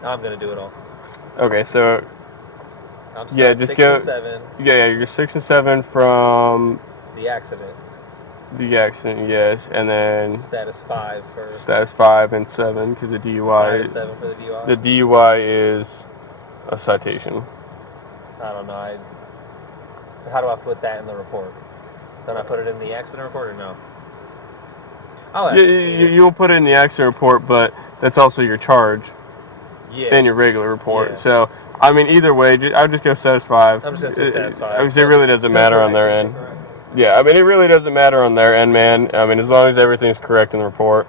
I'm gonna do it all. Okay, so I'm yeah, just 6 go. and 7. Yeah, you're 6 and 7 from The accident. the accident, yes, and then Status 5 for status 5 and 7 because the DUI. 5 and 7 for the DUI. The DUI is a citation. I don't know. How do I put that in the report? Don't I put it in the accident report or no? Oh, You'll put it in the accident report, but that's also your charge in your regular report. Yeah. So, I mean, either way, I would just go status 5. I'm just gonna say status 5. I mean, it really doesn't matter on their end. Yeah, I mean, it really doesn't matter on their end, man. I mean, as long as everything's correct in the report.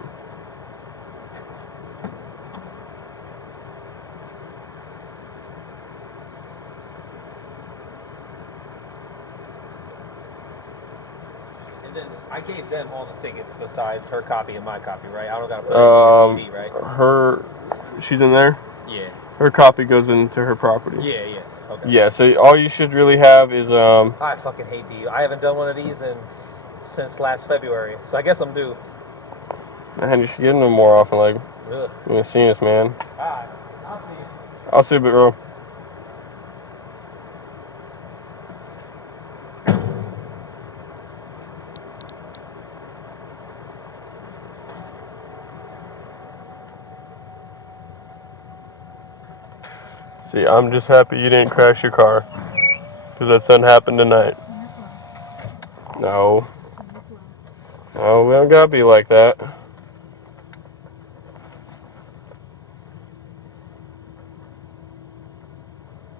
And then I gave them all the tickets besides her copy and my copy, right? I don't gotta put it in the right? She's in there? Yeah. Her copy goes into her property. Yeah. Okay. Yeah, so all you should really have is, I fucking hate DUI. I haven't done one of these since last February, so I guess I'm due. man, you should get them more often, like, Ugh. you know, seeing us, man. Alright, I'll see you. I'll see you, bit, bro. See, I'm just happy you didn't crash your car, because that doesn't happen tonight. No. No, we don't gotta be like that.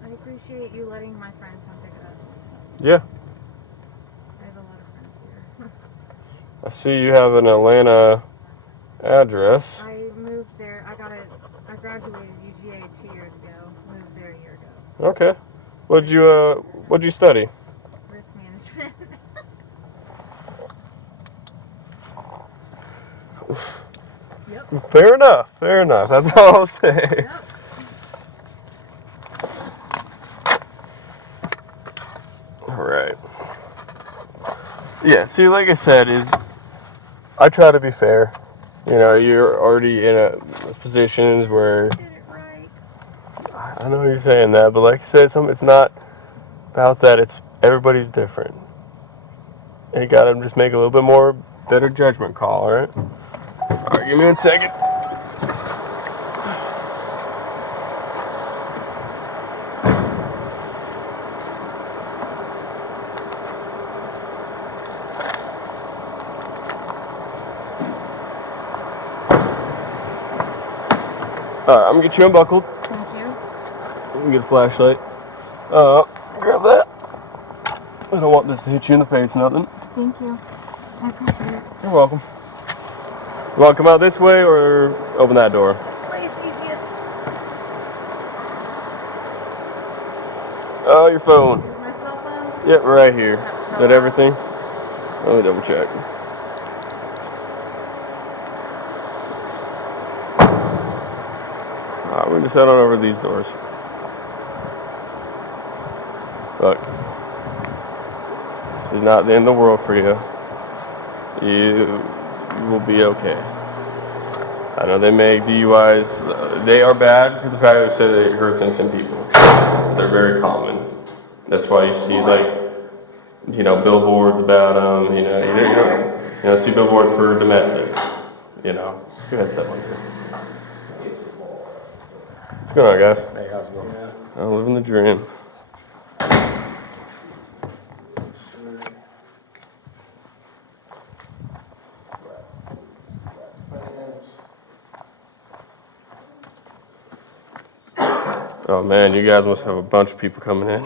I appreciate you letting my friend come pick it up. Yeah. I have a lot of friends here. I see you have an Atlanta address. I moved there. I graduated UGA 2 years ago. Moved there a year ago. Okay. What'd you study? Risk management. Yep. Fair enough. That's all I'll say. Yep. All right. Yeah, see, like I said, I try to be fair. You know, you're already in positions where, Did it right. I know you're saying that, but like I said, it's not about that. It's everybody's different. And you gotta just make a little bit more better judgment call, all right? All right, give me 1 second. All right, I'm gonna get you unbuckled. Thank you. You can get a flashlight. Grab that. I don't want this to hit you in the face, nothing. Thank you. I appreciate it. You're welcome. You want to come out this way or open that door? This way is easiest. Oh, your phone. Is my cell phone? Yep, right here. Is that everything? Let me double check. Alright, we're just head on over these doors. Look. This is not the end of the world for you. You will be okay. I know they make DUIs, they are bad for the fact that they say that it hurts innocent people. They're very common. That's why you see, like, you know, billboards about them, you know, see billboards for domestic, you know. Go ahead, step on through. What's going on, guys? Hey, how's it going? I'm living the dream. Oh man, you guys must have a bunch of people coming in.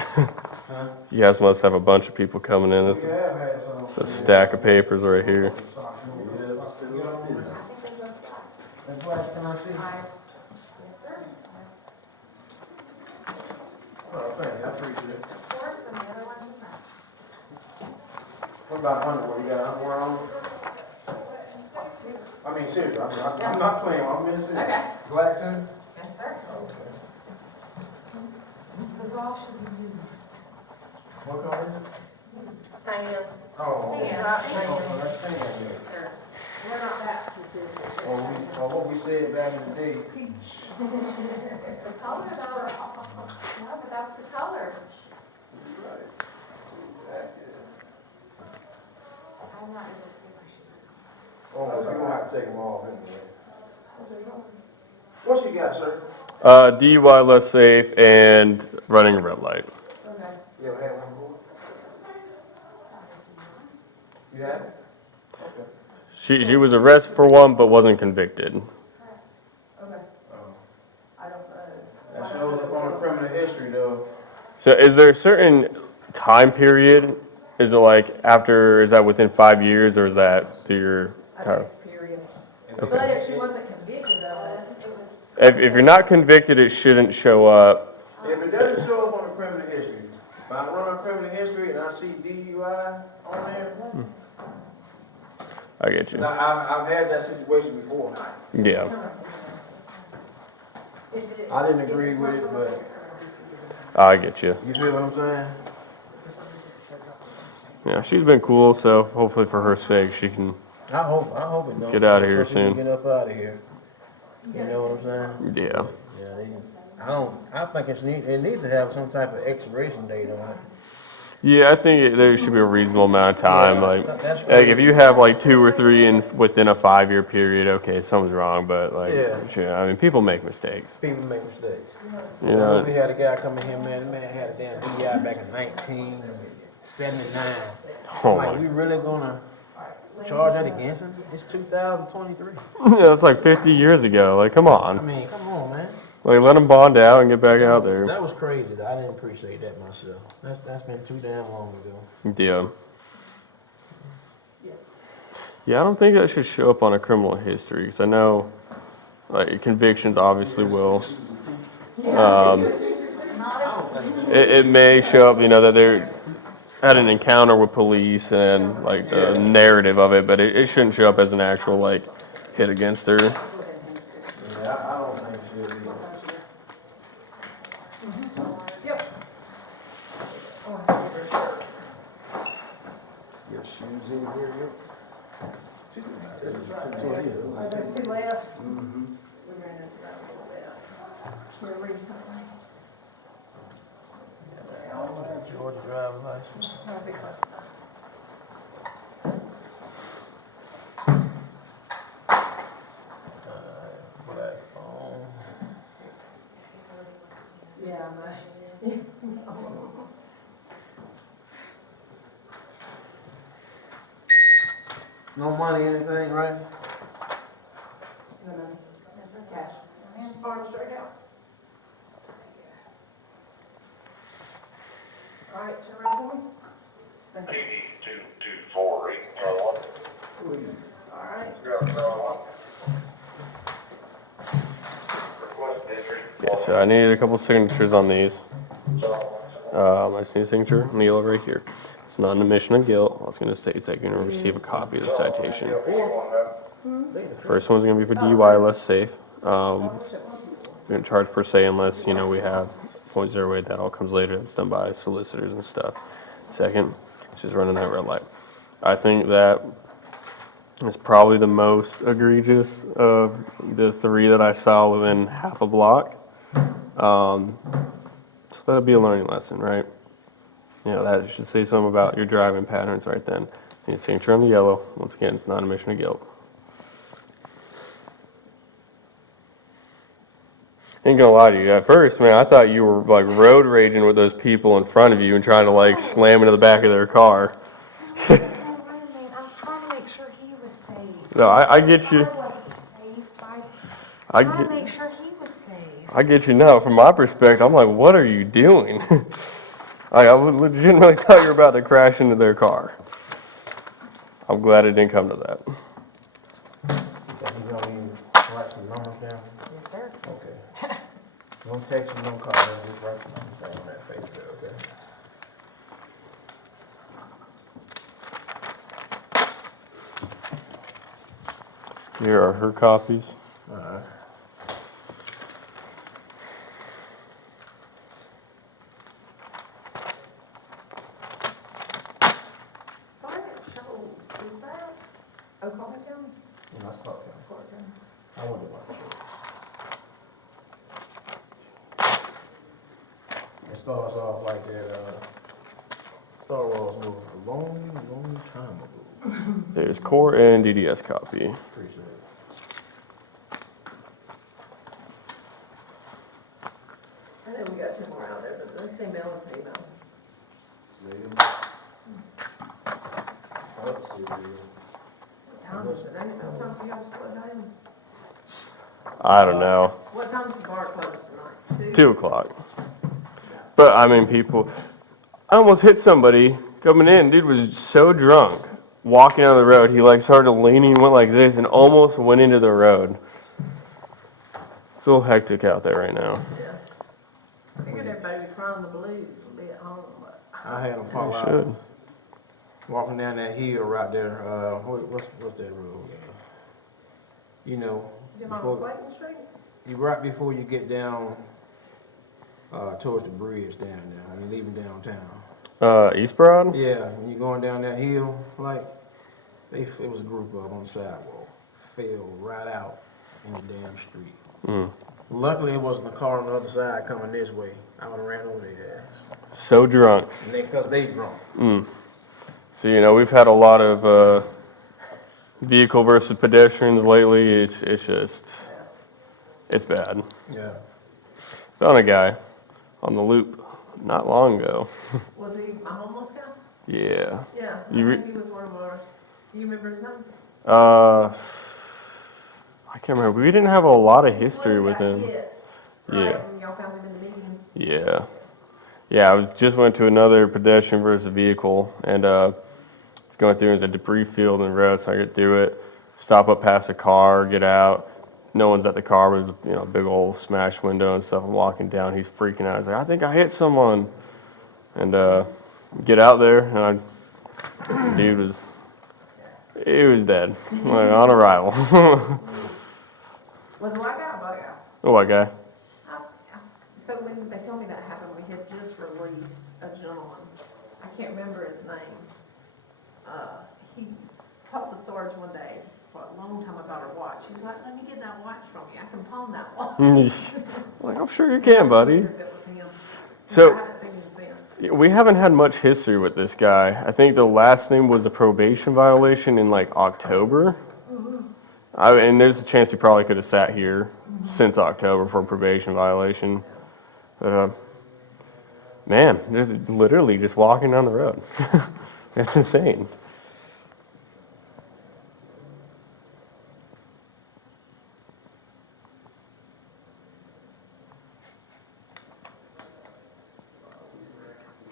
You guys must have a bunch of people coming in. This is a stack of papers right here. flash can I see? Oh, thank you, I appreciate it. What about underwear? You got underwear on? I mean, seriously, I'm not playing, I'm being serious. Okay. Black too? Yes, sir. Okay. The ball should be used. What color? Tan. Oh, okay. Tan. Oh, that's tan, yeah. Sir. We're not that specific. Or what we said back in the day, peach. The color though. No, but that's the color. Right. I'm not able to see my shoes. Oh, you're gonna have to take them off anyway. What you got, sir? DUI less safe and running a red light. Okay. You ever had one before? You have? Okay. She was arrested for one, but wasn't convicted. Okay. That shows up on the criminal history, though. So is there a certain time period? Is it like after, is that within 5 years, or is that through your time? Period. Okay. But if she wasn't convicted of it, If you're not convicted, it shouldn't show up. If it doesn't show up on the criminal history, if I run on criminal history and I see DUI on there, I get you. I've had that situation before. Yeah. I didn't agree with it, but I get you. you feel what I'm saying? Yeah, she's been cool, so hopefully for her sake, she can. I hope it don't. Get outta here So she can soon. Get up out of here. You know what I'm saying? Yeah. Yeah, I think it needs to have some type of expiration date on it. Yeah, I think there should be a reasonable amount of time. Yeah, Like that's if you have like 2 or 3 within a 5-year period, okay, something's wrong. But like, Yeah. sure, I mean, people make mistakes. People make mistakes. You know, We had a guy come in here, man. The man had a damn DUI back in 1979. oh Like, my. we really gonna charge that against him? It's 2023. Yeah, that's like 50 years ago. Like, come I on. mean, come on, man. Like, let them bond out and get back out there. That was crazy. I didn't appreciate that myself. That's been too damn long ago. Yeah. Yeah, I don't think that should show up on a criminal history, because I know, like, convictions obviously will. It may show up, you know, that they're had an encounter with police and like the narrative of it, but it shouldn't show up as an actual like hit against her. Yeah, I don't think she should be. Your shoes in here yet? there's 2 left. We ran into that a little bit here recently. Georgia driver's license. Black phone. Yeah, No money, anything, right? cash. Farm straight out. All right, turn around for me. Thank you. PD 224 8 All right. Yeah, so I need a couple signatures on these. I just need a signature on the yellow right here. It's not an admission of guilt. All it's going to state is that you're going to receive a copy of the citation. First one's going to be for DUI less safe. We're going to charge per se unless, you know, we have .08. That all comes later. It's done by solicitors and stuff. Second, it's just running that red light. I think that is probably the most egregious of the 3 that I saw within half a block. So that'll be a learning lesson, right? You know, that should say something about your driving patterns right then. So you signature on the yellow. Once again, not admission of guilt. Ain't gonna lie to you. At first, man, I thought you were like road raging with those people in front of you and trying to like slam into the back of their car. I was trying to make sure he was safe. No, I get you. I trying to make sure he was safe. I get you now. From my perspective, I'm like, what are you doing? I legitimately thought you were about to crash into their car. I'm glad it didn't come to that. He's gonna Write some numbers down? Yes, sir. Okay. Don't text and don't call, just write the numbers down on that paper, okay? Here are her copies. Alright. Fire Shoals, is that Oklahoma County? That's Clarke County. Clarke County. I wonder why. It starts off like that, Star Wars movie a long, long time ago. There's core and DDS copy. Appreciate it. I know we got two more out there, but they say male and female. What time is it? What time do y'all slow down? I don't know. What time's the bar closed tonight? 2 o'clock. But I mean, people. I almost hit somebody coming in. Dude was so drunk. Walking down the road, he like started leaning, went like this, and almost went into the road. It's a little hectic out there right now. Yeah. I figured everybody was crying the blues would be at home, but. I had them fall They out. should. Walking down that hill right there, what's that road? You know, You on before, Clayton Street? right before you get down, towards the bridge down there, when you're leaving downtown. East Broad? Yeah, when you're going down that hill, like, it was a group of them on the sidewalk, fell right out in the damn street. Mm. Luckily, it wasn't a car on the other side coming this way. I would have ran over their ass. So drunk. And cause they drunk. Mm. So, you know, we've had a lot of vehicle versus pedestrians lately. It's just, it's bad. Yeah. Found a guy on the loop not long ago. Was he my homeless guy? Yeah. Yeah, I You think he was one of ours. You remember his name? I can't remember. We didn't have a lot of history with Well, he him. got hit, Yeah. right, and y'all found him in the meeting. Yeah. Yeah, just went to another pedestrian versus vehicle, and going through as a debris field in the road, so I get through it, stop up past a car, get out. No one's at the car, but there's a big old smashed window and stuff. I'm walking down, he's freaking out. He's like, I think I hit someone. And get out there, and the dude was dead, like on arrival. Was it white guy or black guy? Oh, white guy. So when they told me that happened, we had just released a gentleman. I can't remember his name. He told the Sarge one day, a long time about her watch. He's like, let me get that watch from you. I can pawn that watch. Like, I'm sure you can, buddy. If it was him. So- I haven't seen him since. We haven't had much history with this guy. I think the last name was a probation violation in like October. And there's a chance he probably could have sat here since October for a probation violation. But, man, there's literally just walking down the road. That's insane.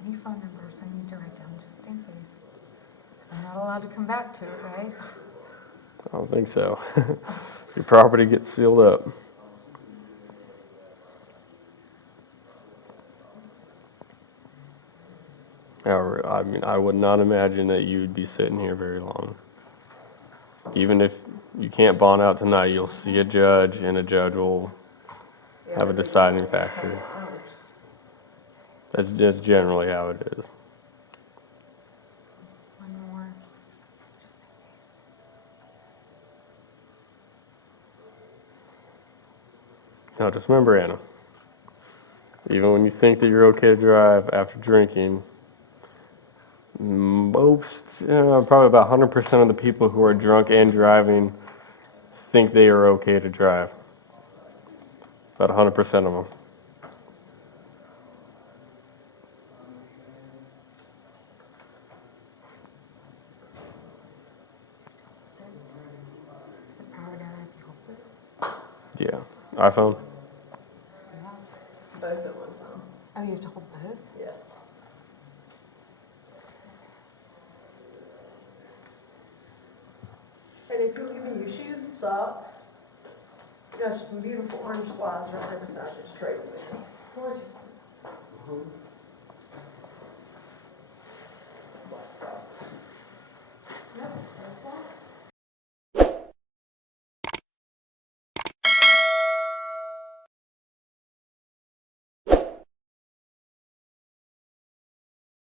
Any phone numbers I need to write down just in case. Because I'm not allowed to come back to it, right? I don't think so. Your property gets sealed up. However, I mean, I would not imagine that you would be sitting here very long. Even if you can't bond out tonight, you'll see a judge, and a judge will have a deciding factor. That's just generally how it is. One more. Just in case. Now, just remember, Anna, even when you think that you're okay to drive after drinking, probably about 100% of the people who are drunk and driving think they are okay to drive. About 100% of them. Is it powered out of your Yeah. iPhone? Both at one time. Oh, you have to hold both? Yeah. And if you'll give me your shoes and socks, there's some beautiful orange slides right there beside this tree. Gorgeous. Mhm.